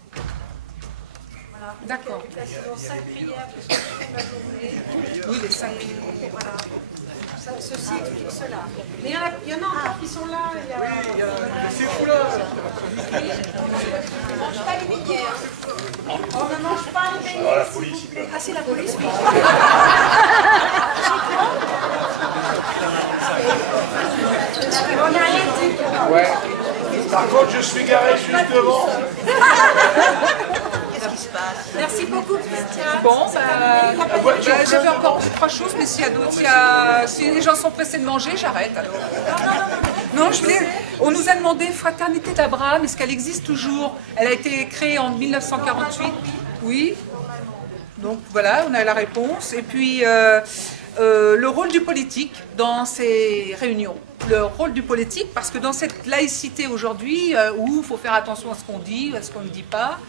Voilà. D'accord. Quasiment 5 prières de la journée. Oui, les 5 prières. Voilà. Ceci explique cela. Mais il y en a encore qui sont là. Il y a... Oui, il y a ces fous-là. On ne mange pas les beignets. On ne mange pas les beignets, s'il vous plaît. Ah, c'est la police, oui. On a arrêté. Ouais. Par contre, je suis garé juste devant. Qu'est-ce qui se passe? Merci beaucoup, Christian. Bon, j'avais encore 3 choses, mais s'il y a d'autres, si les gens sont pressés de manger, j'arrête alors. Non, on nous a demandé Fraternité d'Abraham, est-ce qu'elle existe toujours? Elle a été créée en 1948, oui. Donc voilà, on a la réponse. Et puis, le rôle du politique dans ces réunions. Le rôle du politique, parce que dans cette laïcité aujourd'hui, où il faut faire attention à ce qu'on dit, à ce qu'on ne dit pas,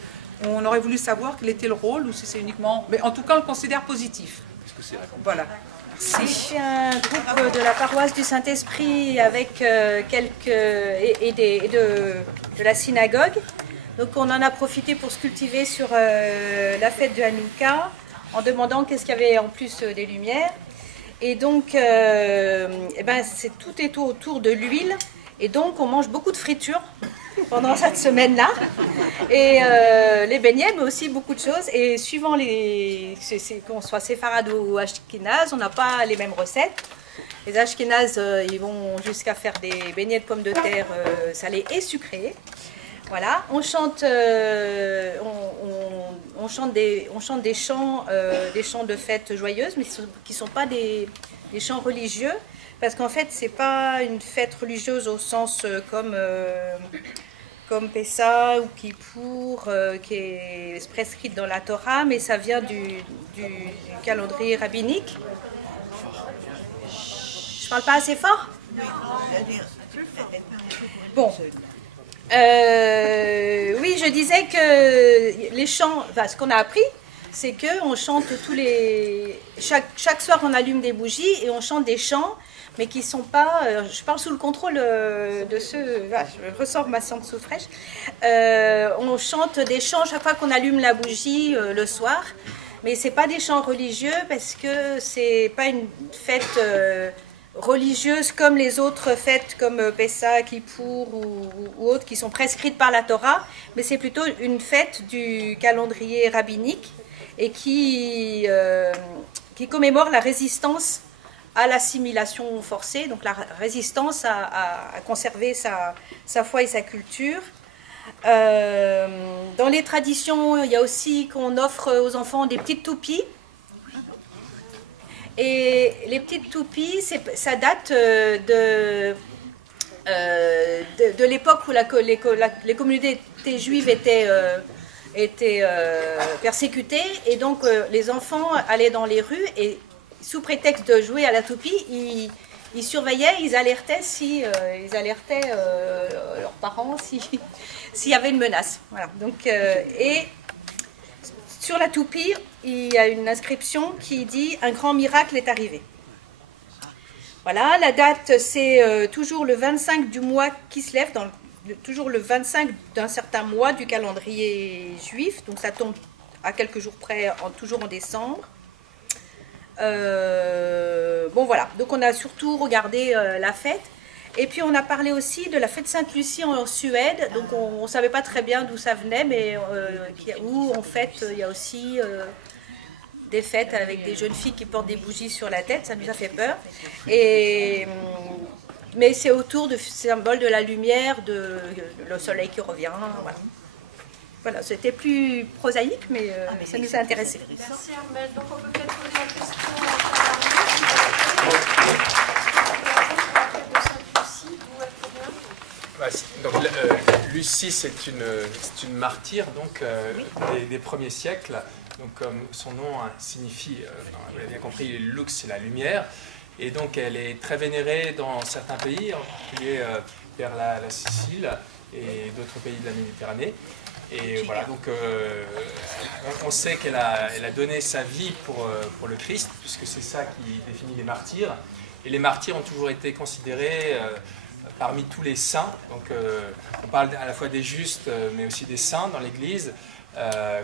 on aurait voulu savoir quel était le rôle, ou si c'est uniquement... Mais en tout cas, on le considère positif. Voilà. C'est un groupe de la paroisse du Saint-Esprit avec quelques... de la synagogue. Donc on en a profité pour se cultiver sur la fête de Hanouka, en demandant qu'est-ce qu'il y avait en plus des lumières. Et donc, tout est autour de l'huile. Et donc, on mange beaucoup de fritures pendant cette semaine-là. Et les beignets, mais aussi beaucoup de choses. Et suivant qu'on soit séfarade ou ashkénaze, on n'a pas les mêmes recettes. Les ashkénazes, ils vont jusqu'à faire des beignets de pommes de terre salés et sucrés. Voilà, on chante des chants de fête joyeuses, mais qui ne sont pas des chants religieux, parce qu'en fait, ce n'est pas une fête religieuse au sens comme Pessah ou Kippour, qui est prescrite dans la Torah, mais ça vient du calendrier rabbinique. Je parle pas assez fort? Bon. Oui, je disais que les chants, ce qu'on a appris, c'est qu'on chante chaque soir on allume des bougies et on chante des chants, mais qui ne sont pas, je parle sous le contrôle de ceux, je ressors ma science sous fraîche, on chante des chants chaque fois qu'on allume la bougie le soir, mais ce n'est pas des chants religieux parce que ce n'est pas une fête religieuses comme les autres fêtes comme Pessah, Kippour ou autres qui sont prescrites par la Torah, mais c'est plutôt une fête du calendrier rabbinique et qui commémore la résistance à l'assimilation forcée, donc la résistance à conserver sa foi et sa culture. Dans les traditions, il y a aussi qu'on offre aux enfants des petites toupies. Et les petites toupies, ça date de l'époque où les communautés juives étaient persécutées. Et donc, les enfants allaient dans les rues et, sous prétexte de jouer à la toupie, ils surveillaient, ils alertaient leurs parents s'il y avait une menace. Voilà. Donc, et sur la toupie, il y a une inscription qui dit « Un grand miracle est arrivé ». Voilà, la date, c'est toujours le 25 du mois qui se lève, toujours le 25 d'un certain mois du calendrier juif, donc ça tombe à quelques jours près, toujours en décembre. Bon voilà, donc on a surtout regardé la fête. Et puis on a parlé aussi de la fête Sainte-Lucie en Suède, donc on ne savait pas très bien d'où ça venait, mais où en fait il y a aussi des fêtes avec des jeunes filles qui portent des bougies sur la tête, ça nous a fait peur. Mais c'est autour du symbole de la lumière, le soleil qui revient, voilà. Voilà, c'était plus prosaïque, mais ça nous a intéressés. Merci Armelle. Donc on peut peut-être poser la question Donc, Lucie, c'est une martyre donc, des premiers siècles. Donc, comme son nom signifie, vous l'avez bien compris, lux, c'est la lumière. Et donc, elle est très vénérée dans certains pays, en particulier vers la Sicile et d'autres pays de la Méditerranée. Et voilà, donc on sait qu'elle a donné sa vie pour le Christ, puisque c'est ça qui définit les martyrs. Et les martyrs ont toujours été considérés parmi tous les saints. Donc on parle à la fois des justes, mais aussi des saints dans l'Église.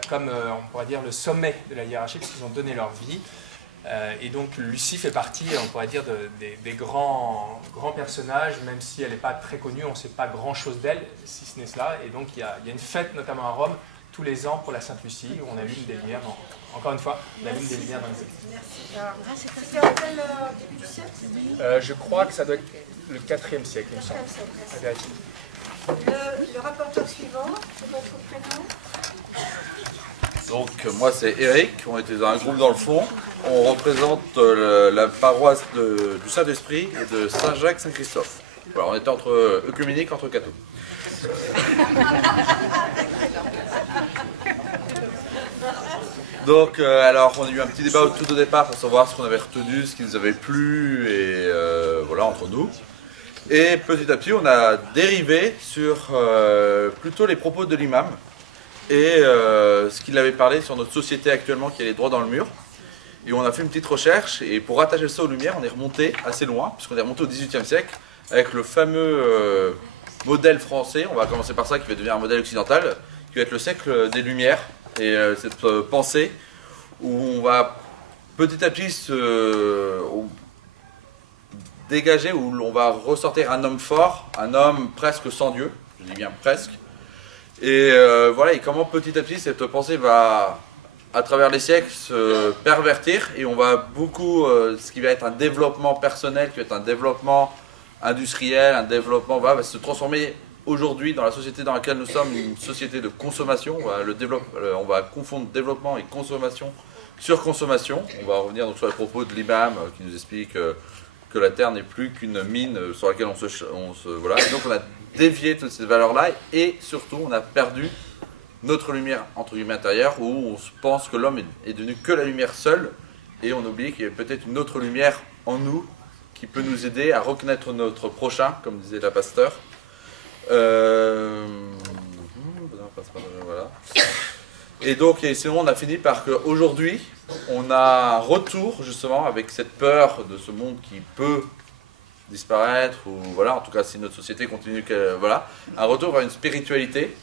comme on pourrait dire le sommet de la hiérarchie, puisqu'ils ont donné leur vie. Et donc Lucie fait partie, on pourrait dire, des grands personnages, même si elle n'est pas très connue, on ne sait pas grand-chose d'elle, si ce n'est cela. Et donc il y a une fête, notamment à Rome, tous les ans pour la Sainte-Lucie, où on allume des lumières, encore une fois, on allume des lumières dans les églises. C'était en quel début du siècle? Je crois que ça doit être le 4e siècle, il me semble. À vérifier. Le rapporteur suivant, c'est votre prénom? Donc moi c'est Eric, on était dans un groupe dans le fond, on représente la paroisse du Saint-Esprit et de Saint-Jacques-Saint-Christophe. Voilà, on était œcuménique entre cathos. Donc alors on a eu un petit débat tout au départ pour savoir ce qu'on avait retenu, ce qui nous avait plu et voilà entre nous. Et petit à petit on a dérivé sur plutôt les propos de l'imam. Et ce qu'il avait parlé sur notre société actuellement qui est droit dans le mur. Et on a fait une petite recherche, et pour rattacher ça aux Lumières, on est remonté assez loin, puisqu'on est remonté au XVIIIe siècle, avec le fameux modèle français, on va commencer par ça, qui va devenir un modèle occidental, qui va être le siècle des Lumières, et cette pensée, où on va petit à petit dégager, où on va ressortir un homme fort, un homme presque sans Dieu, je dis bien presque. Et voilà, et comment petit à petit cette pensée va, à travers les siècles, se pervertir, et on va beaucoup, ce qui va être un développement personnel, qui va être un développement industriel, un développement va se transformer aujourd'hui dans la société dans laquelle nous sommes, une société de consommation. On va confondre développement et consommation, surconsommation. On va revenir donc sur les propos de l'imam qui nous explique que la terre n'est plus qu'une mine sur laquelle on se voilà. Et donc on a dévié toutes ces valeurs-là, et surtout on a perdu notre lumière entre guillemets intérieure, où on pense que l'homme est devenu que la lumière seule, et on oublie qu'il y a peut-être une autre lumière en nous qui peut nous aider à reconnaître notre prochain, comme disait la pasteur. Voilà. Et donc sinon on a fini par qu'aujourd'hui on a un retour justement avec cette peur de ce monde qui peut disparaître, ou voilà, en tout cas si notre société continue, voilà, un retour vers une spiritualité.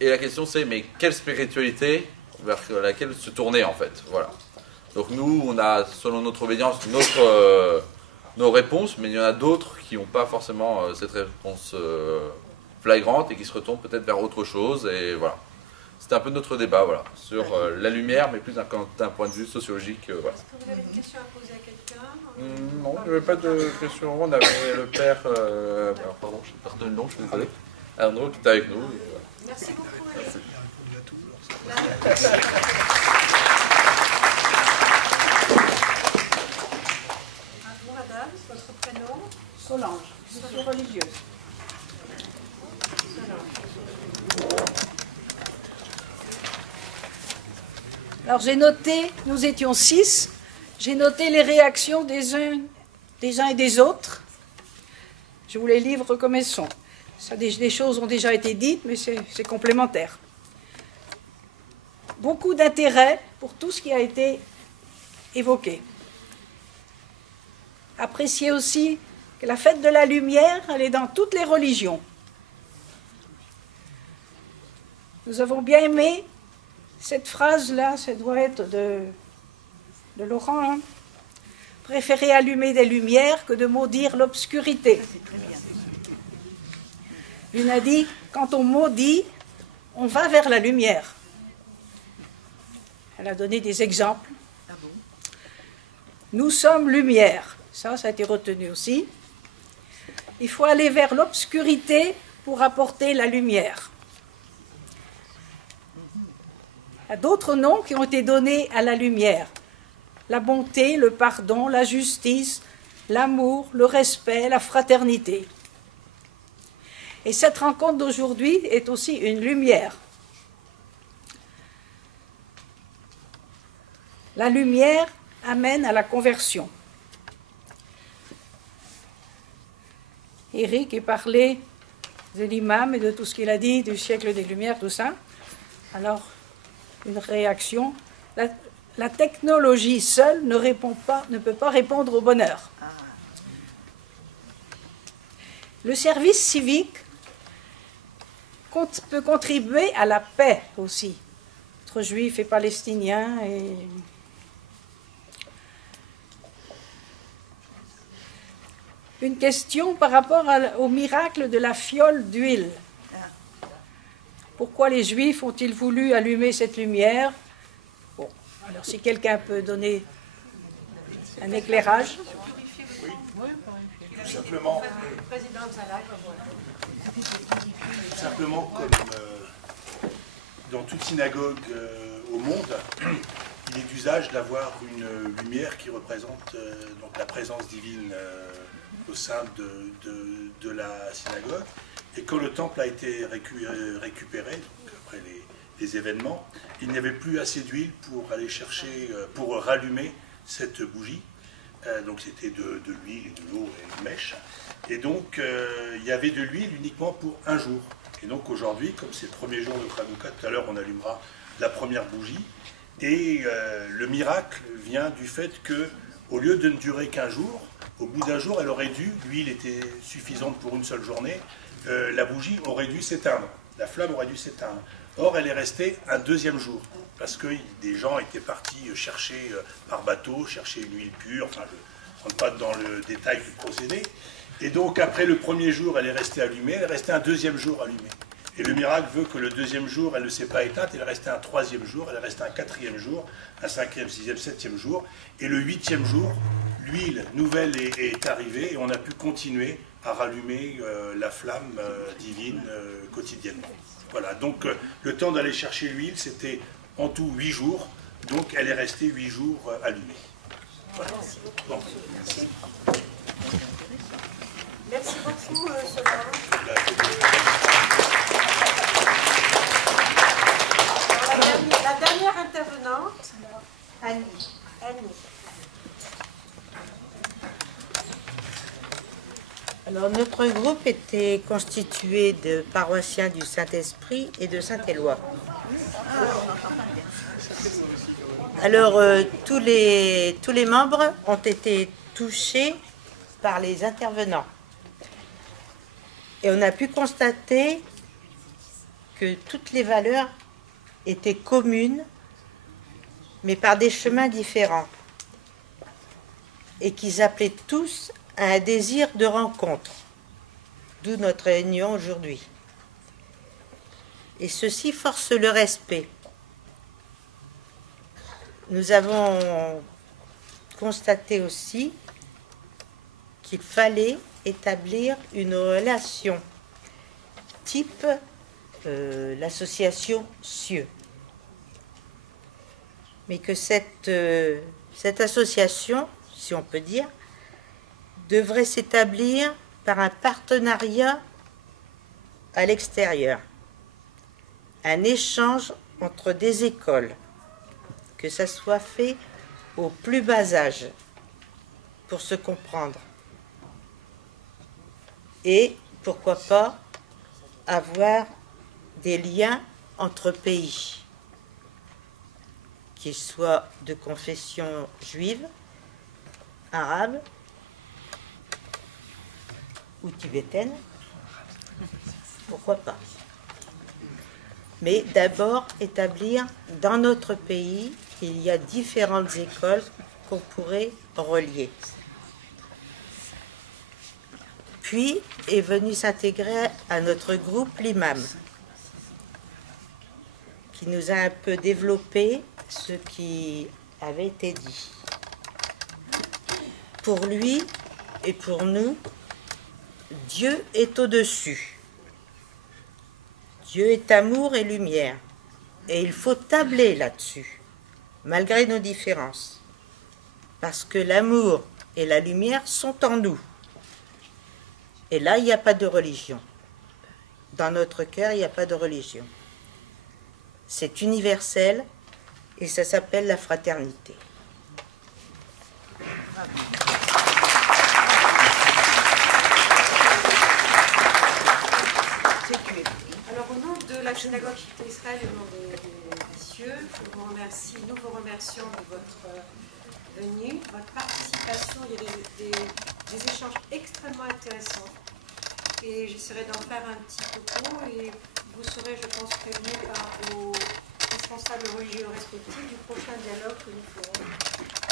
Et la question c'est, mais quelle spiritualité vers laquelle se tourner en fait, voilà. Donc nous, on a, selon notre obédience, nos réponses, mais il y en a d'autres qui n'ont pas forcément cette réponse flagrante, et qui se retournent peut-être vers autre chose, et voilà. C'était un peu notre débat, voilà, sur la lumière, mais plus d'un point de vue sociologique, voilà. Est-ce que vous avez une question à poser à quelqu'un? Non, il n'y avait pas de question. On avait le père, alors pardon, je vais perdre le nom, je suis désolé, Arnaud qui est avec nous. Merci beaucoup. Merci. Bonjour madame, votre prénom? Solange, je suis religieuse. Alors j'ai noté, nous étions 6, j'ai noté les réactions des uns et des autres. Je vous les livre comme elles sont. Ça, des choses ont déjà été dites, mais c'est complémentaire. Beaucoup d'intérêt pour tout ce qui a été évoqué. Appréciez aussi que la fête de la lumière, elle est dans toutes les religions. Nous avons bien aimé cette phrase-là, ça doit être de Laurent, hein. Préférez allumer des lumières que de maudire l'obscurité. L'une a dit, quand on maudit, on va vers la lumière. Elle a donné des exemples. Nous sommes lumière. Ça a été retenu aussi. Il faut aller vers l'obscurité pour apporter la lumière. Il y a d'autres noms qui ont été donnés à la lumière. La bonté, le pardon, la justice, l'amour, le respect, la fraternité. Et cette rencontre d'aujourd'hui est aussi une lumière. La lumière amène à la conversion. Éric a parlé de l'imam et de tout ce qu'il a dit, du siècle des Lumières, tout ça. Alors, une réaction. La technologie seule ne peut pas répondre au bonheur. Le service civique peut contribuer à la paix aussi. entre juifs et palestiniens. Une question par rapport au miracle de la fiole d'huile. Pourquoi les juifs ont-ils voulu allumer cette lumière? Bon, alors si quelqu'un peut donner un éclairage. Tout simplement comme dans toute synagogue au monde, il est d'usage d'avoir une lumière qui représente donc la présence divine au sein de la synagogue. Et quand le temple a été récupéré, donc après les événements, il n'y avait plus assez d'huile pour aller chercher, pour rallumer cette bougie. Donc c'était de l'huile et de l'eau et une mèche. Et donc il y avait de l'huile uniquement pour un jour. Et donc aujourd'hui, comme c'est le premier jour de Hanouka, tout à l'heure on allumera la première bougie. Et le miracle vient du fait que, au lieu de ne durer qu'un jour, au bout d'un jour, elle aurait dû, l'huile était suffisante pour une seule journée, la bougie aurait dû s'éteindre, la flamme aurait dû s'éteindre. Or, elle est restée un deuxième jour, parce que des gens étaient partis chercher par bateau, chercher une huile pure, enfin je ne rentre pas dans le détail du procédé. Et donc, après le premier jour, elle est restée allumée, elle est restée un deuxième jour allumée. Et le miracle veut que le deuxième jour, elle ne s'est pas éteinte, elle est restée un troisième jour, elle est restée un quatrième jour, un cinquième, sixième, septième jour. Et le huitième jour, l'huile nouvelle est arrivée et on a pu continuer à rallumer la flamme divine quotidiennement. Voilà, donc le temps d'aller chercher l'huile, c'était en tout 8 jours, donc elle est restée 8 jours allumée. Voilà. Bon. Merci. Merci beaucoup, Sylvain. La dernière intervenante, Annie. Alors, notre groupe était constitué de paroissiens du Saint-Esprit et de Saint-Éloi. Alors, tous les membres ont été touchés par les intervenants. Et on a pu constater que toutes les valeurs étaient communes, mais par des chemins différents. Et qu'ils appelaient tous à un désir de rencontre, d'où notre réunion aujourd'hui. Et ceci force le respect. Nous avons constaté aussi qu'il fallait établir une relation type l'association Cieux. Mais que cette association, si on peut dire, devrait s'établir par un partenariat à l'extérieur, un échange entre des écoles, que ça soit fait au plus bas âge, pour se comprendre. Et pourquoi pas avoir des liens entre pays, qu'ils soient de confession juive, arabe ou tibétaine, pourquoi pas. Mais d'abord établir dans notre pays qu'il y a différentes écoles qu'on pourrait relier. Puis est venu s'intégrer à notre groupe l'imam, qui nous a un peu développé ce qui avait été dit. Pour lui et pour nous, Dieu est au-dessus. Dieu est amour et lumière. Et il faut tabler là-dessus, malgré nos différences. Parce que l'amour et la lumière sont en nous. Et là, il n'y a pas de religion. Dans notre cœur, il n'y a pas de religion. C'est universel et ça s'appelle la fraternité. Alors, au nom de la synagogue d'Israël et au nom des cieux, nous vous remercions de votre venue, votre participation. Il y a des échanges extrêmement intéressants. Et j'essaierai d'en faire un petit topo et vous serez, je pense, prévenus par vos responsables religieux respectifs du prochain dialogue que nous ferons.